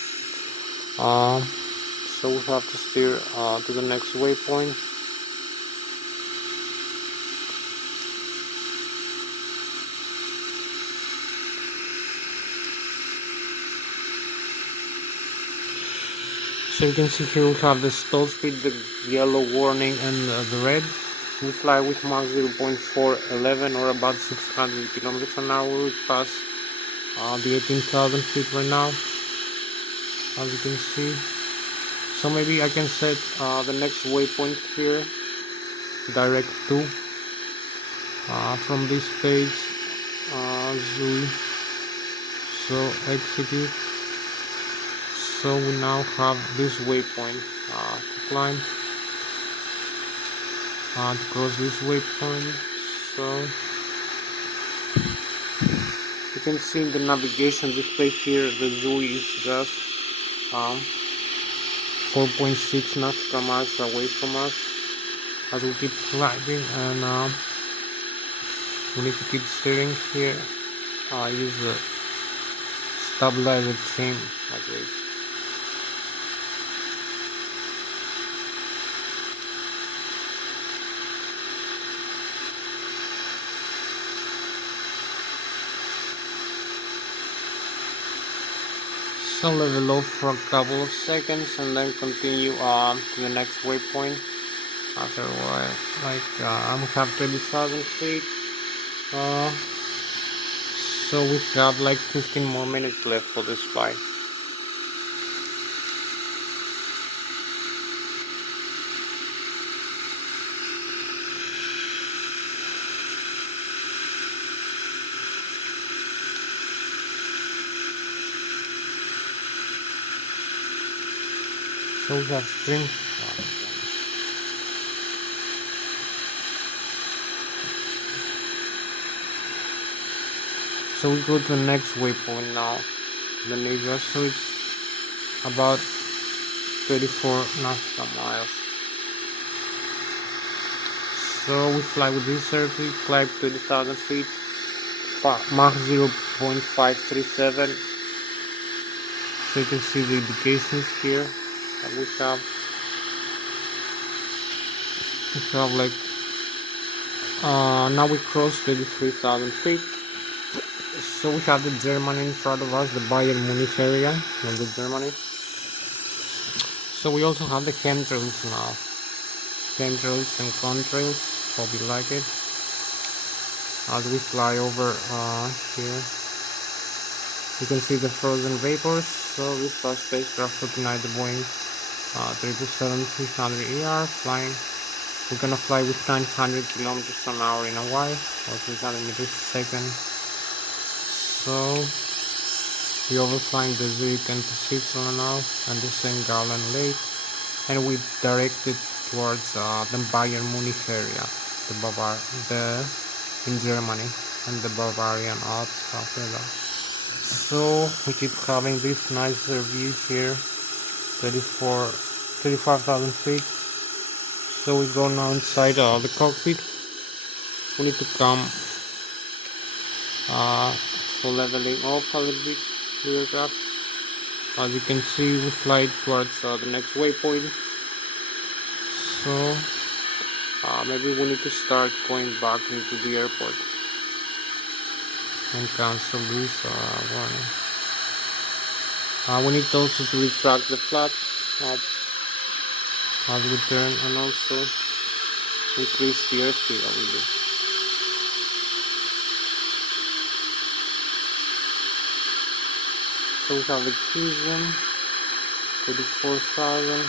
So we have to steer to the next waypoint. So you can see here we have the stall speed, the yellow warning, and the red. We fly with Mach 0.411 or about 600 kilometers an hour. We pass the 18,000 feet right now, as you can see. So maybe I can set the next waypoint here, direct to, from this page, Zui. So execute. So we now have this waypoint to climb, to cross this waypoint. So you can see in the navigation display here the Zui is just 4.6 nautical miles away from us as we keep flying, and we need to keep steering here. Use the stabilizer chain like this. So level off for a couple of seconds and then continue to the next waypoint. After a while, like I have 30,000 feet. So we have like 15 more minutes left for this flight. So we have string. So we go to the next waypoint now, the Lszh. So it's about 34 nautical miles. So we fly with this circuit, climb 30,000 feet, Mach 0.537. So you can see the indications here that we have. Like now we cross 33,000 feet. So we have the Germany in front of us, the Bayern Munich area of the Germany. So we also have the chemtrails now. Chemtrails and contrails. Hope you like it. As we fly over here, you can see the frozen vapors. So this is our spacecraft looking at the Boeing 777-300ER flying. We're gonna fly with 900 kilometers an hour in a while, or 300 meters a second. So we overflying the Zurich and Pacific now and the St. Gallen Lake, and we directed towards the Bayern Munich area, in Germany, and the Bavarian Alps after that. So we keep having this nicer view here, 35,000 feet. So we go now inside the cockpit. We need to come for leveling off a little bit the aircraft. As you can see, we fly towards the next waypoint. So maybe we need to start going back into the airport and cancel this warning. We need also to retract the flat as we turn, and also increase the airspeed a little bit. So we have the Cesium 34,000.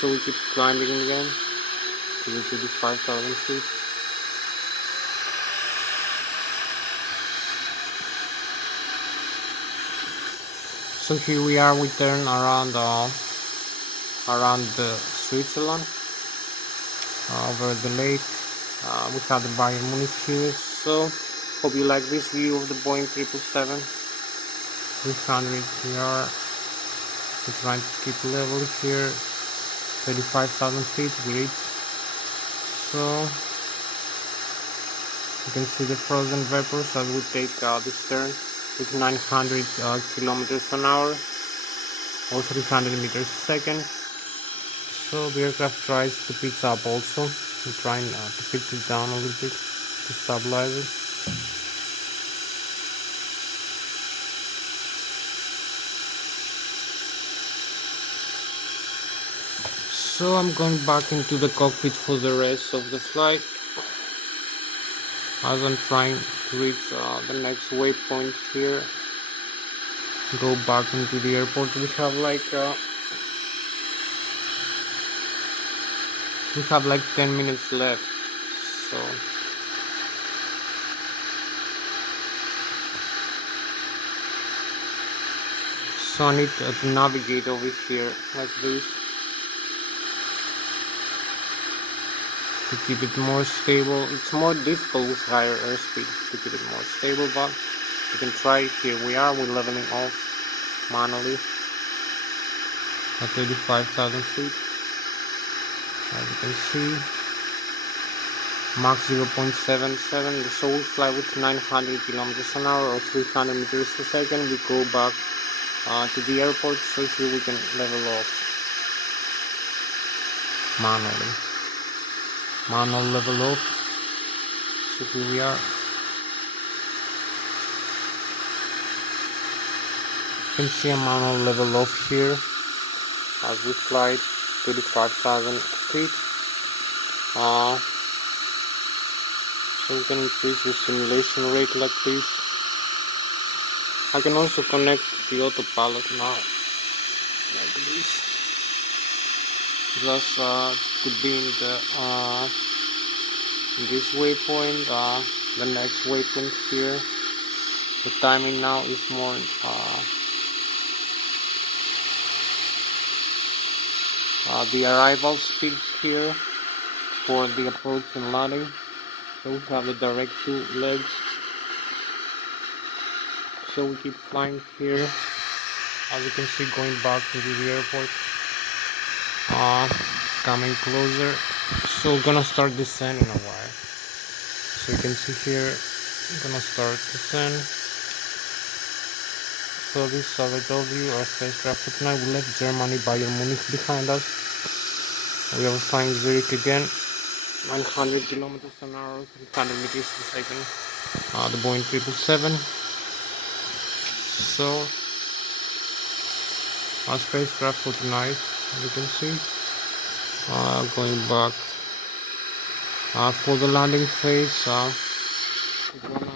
So we keep climbing again to the 35,000 feet. So here we are. We turn around the Switzerland over the lake. We have the Bayern Munich here. So hope you like this view of the Boeing 777-300ER. We're trying to keep level here. 35,000 feet we reach. So you can see the frozen vapors as we take this turn with 900 kilometers an hour or 300 meters a second. So the aircraft tries to pitch up also. We're trying to pitch it down a little bit to stabilize it. So I'm going back into the cockpit for the rest of the flight as I'm trying to reach the next waypoint here. Go back into the airport. We have like 10 minutes left. So I need to navigate over here like this to keep it more stable. It's more difficult with higher airspeed to keep it more stable, but you can try it. Here we are. We're leveling off manually at 35,000 feet. As you can see, Mach 0.77. So we fly with 900 kilometers an hour or 300 meters a second. We go back to the airport. So here we can level off manually. Manual level off. So here we are. You can see a manual level off here as we fly 35,000 feet. So we can increase the simulation rate like this. I can also connect the autopilot now like this, just to be in this waypoint, the next waypoint here. The timing now is more the arrival speed here for the approach and landing. So we have the direct two legs. So we keep flying here, as you can see, going back into the airport, coming closer. So we're gonna start descent in a while. So you can see here, I'm gonna start descent. So this, as I told you, our spacecraft for tonight. We left Germany, Bayern Munich behind us. We are flying Zurich again, 900 kilometers an hour, 300 meters per second. The Boeing 777. So our spacecraft for tonight, as you can see, going back for the landing phase. We're gonna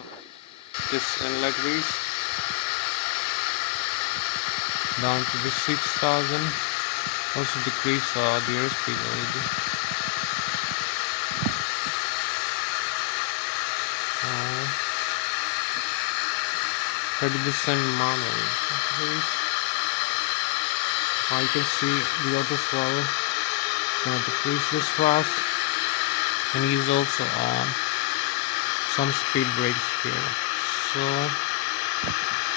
descend like this down to the 6,000. Also decrease the airspeed already. Ready to descend manually. You can see the auto throttle. Gonna decrease this fast and use also some speed brakes here. So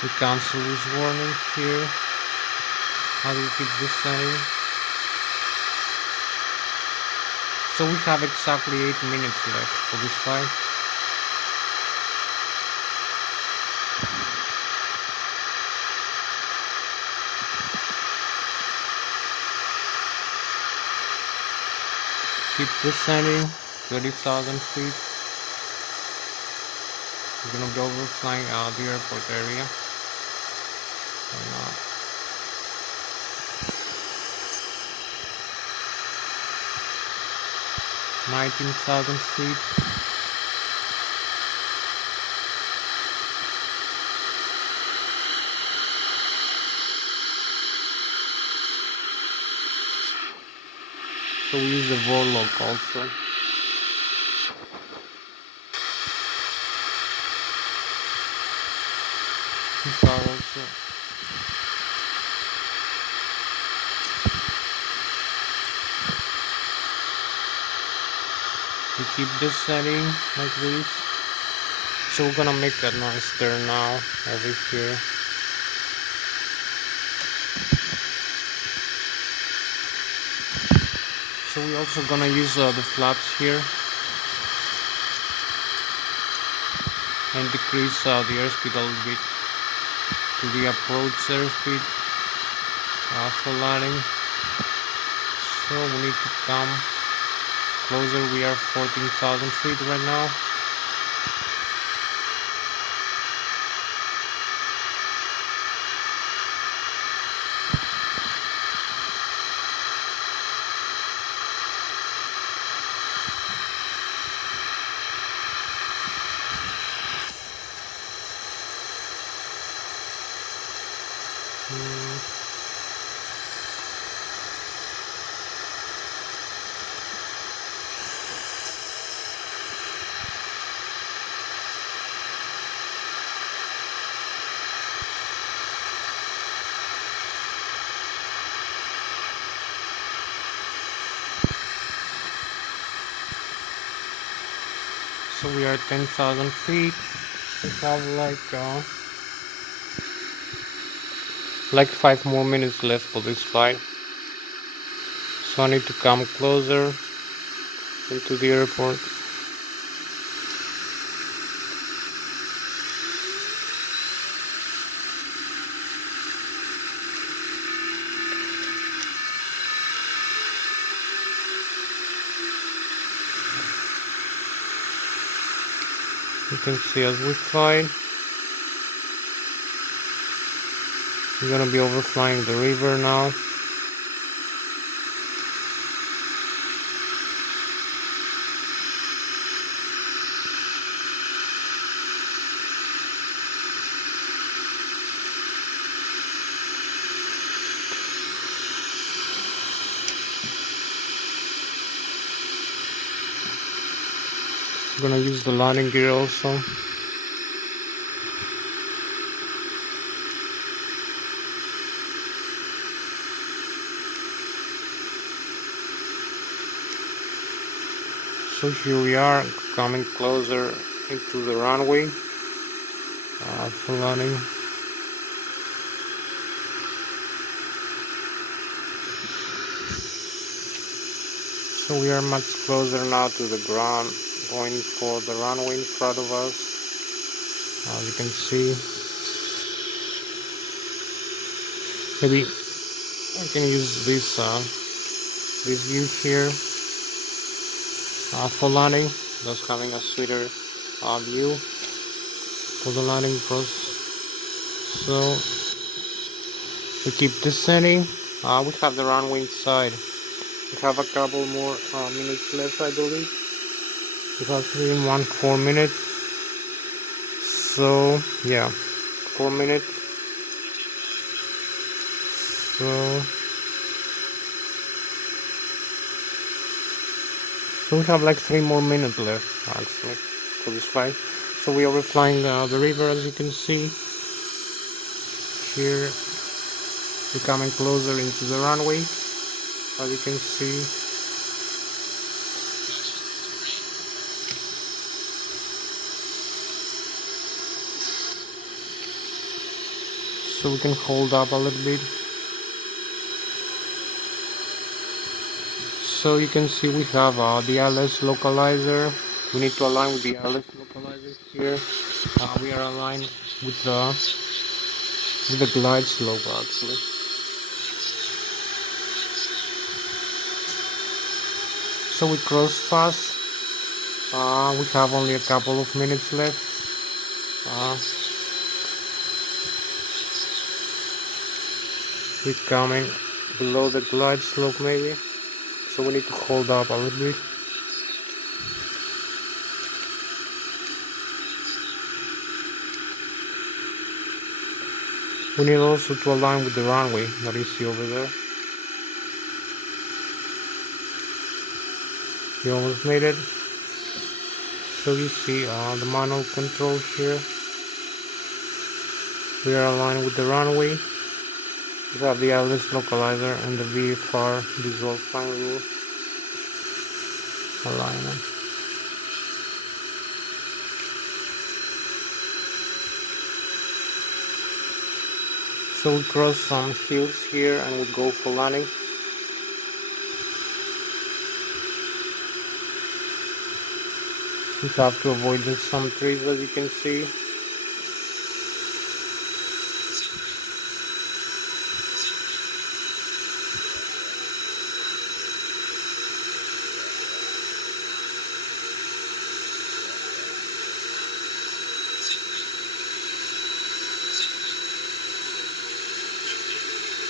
we cancel this warning here. How do we keep descending? So we have exactly 8 minutes left for this flight. Keep descending, 30,000 feet. We're gonna be overflying the airport area. And, 19,000 feet. So we use the Vorlog also. These are also we keep descending like this. So we're gonna make a nice turn now over here. So we're also gonna use the flaps here and decrease the airspeed a little bit to the approach airspeed for landing. So we need to come closer. We are 14,000 feet right now. So we are 10,000 feet. We have like 5 more minutes left for this flight. So I need to come closer into the airport. You can see as we fly, we're gonna be overflying the river now. I'm gonna use the landing gear also. So here we are coming closer into the runway for landing. So we are much closer now to the ground, going for the runway in front of us. As you can see, Maybe I can use this view here for landing, just having a sweeter view for the landing process. So we keep descending. We have the runway inside. We have a couple more minutes left, I believe. We have 4 minutes. So yeah, 4 minutes. So we have like 3 more minutes left actually for this flight. So we are flying the river, as you can see here. We're coming closer into the runway, as you can see. So we can hold up a little bit. So you can see we have the Lszh localizer. We need to align with the Lszh localizer here. We are aligned with the glide slope actually. So we cross fast. We have only a couple of minutes left. We're coming below the glide slope maybe. So we need to hold up a little bit. We need also to align with the runway that you see over there. We almost made it. So you see the manual control here. We are aligned with the runway. We have the Lszh localizer and the VFR visual flying rule alignment. So we cross some hills here and we go for landing. We have to avoid some trees, as you can see.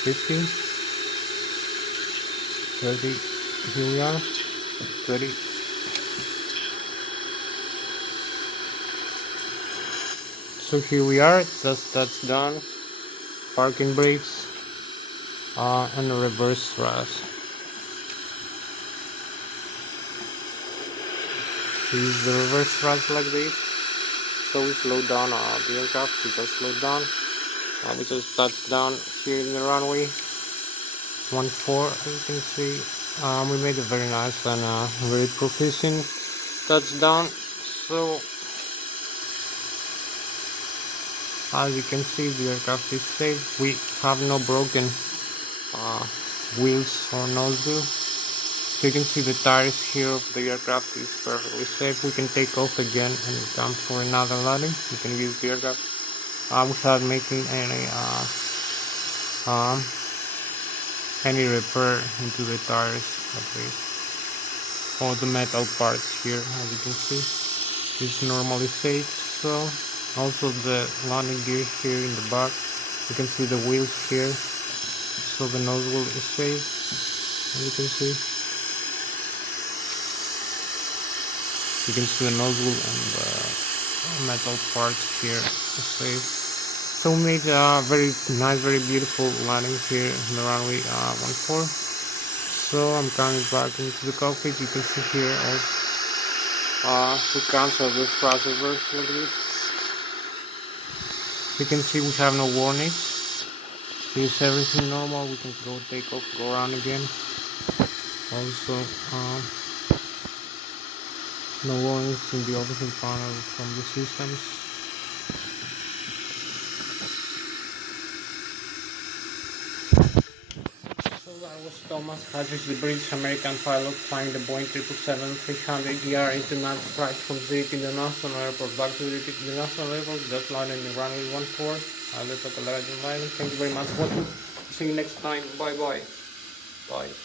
$50, $30, here we are, $30. So here we are, that's done. Parking brakes and a reverse thrust. We use the reverse thrust like this. So we slow down the aircraft, we just slow down. We just touched down here in the runway 14, as you can see. We made a very nice and very proficient touchdown. So as you can see, the aircraft is safe. We have no broken wheels or nose wheel. So you can see the tires here of the aircraft is perfectly safe. We can take off again and come for another landing. You can use the aircraft without making any repair into the tires, at least, or the metal parts here. As you can see, it's normally safe. So also the landing gear here in the back, you can see the wheels here, so the nose wheel is safe, as you can see. You can see the nose wheel and the metal parts here is safe. So we made a very nice, very beautiful landing here in the runway 14. So I'm coming back into the cockpit. You can see here we cancel the thrust reverse like this. You can see we have no warnings. Is everything normal? We can go take off, go around again. Also, no warnings in the overhead panel from the systems. So that was Thomas Hatsios, the British American pilot flying the Boeing 777-300ER 8 knots flight from Zurich International Airport back to Zurich International Airport, just landing in runway 14. Let's look at the Thank you very much for watching. See you next time. Bye bye. Bye.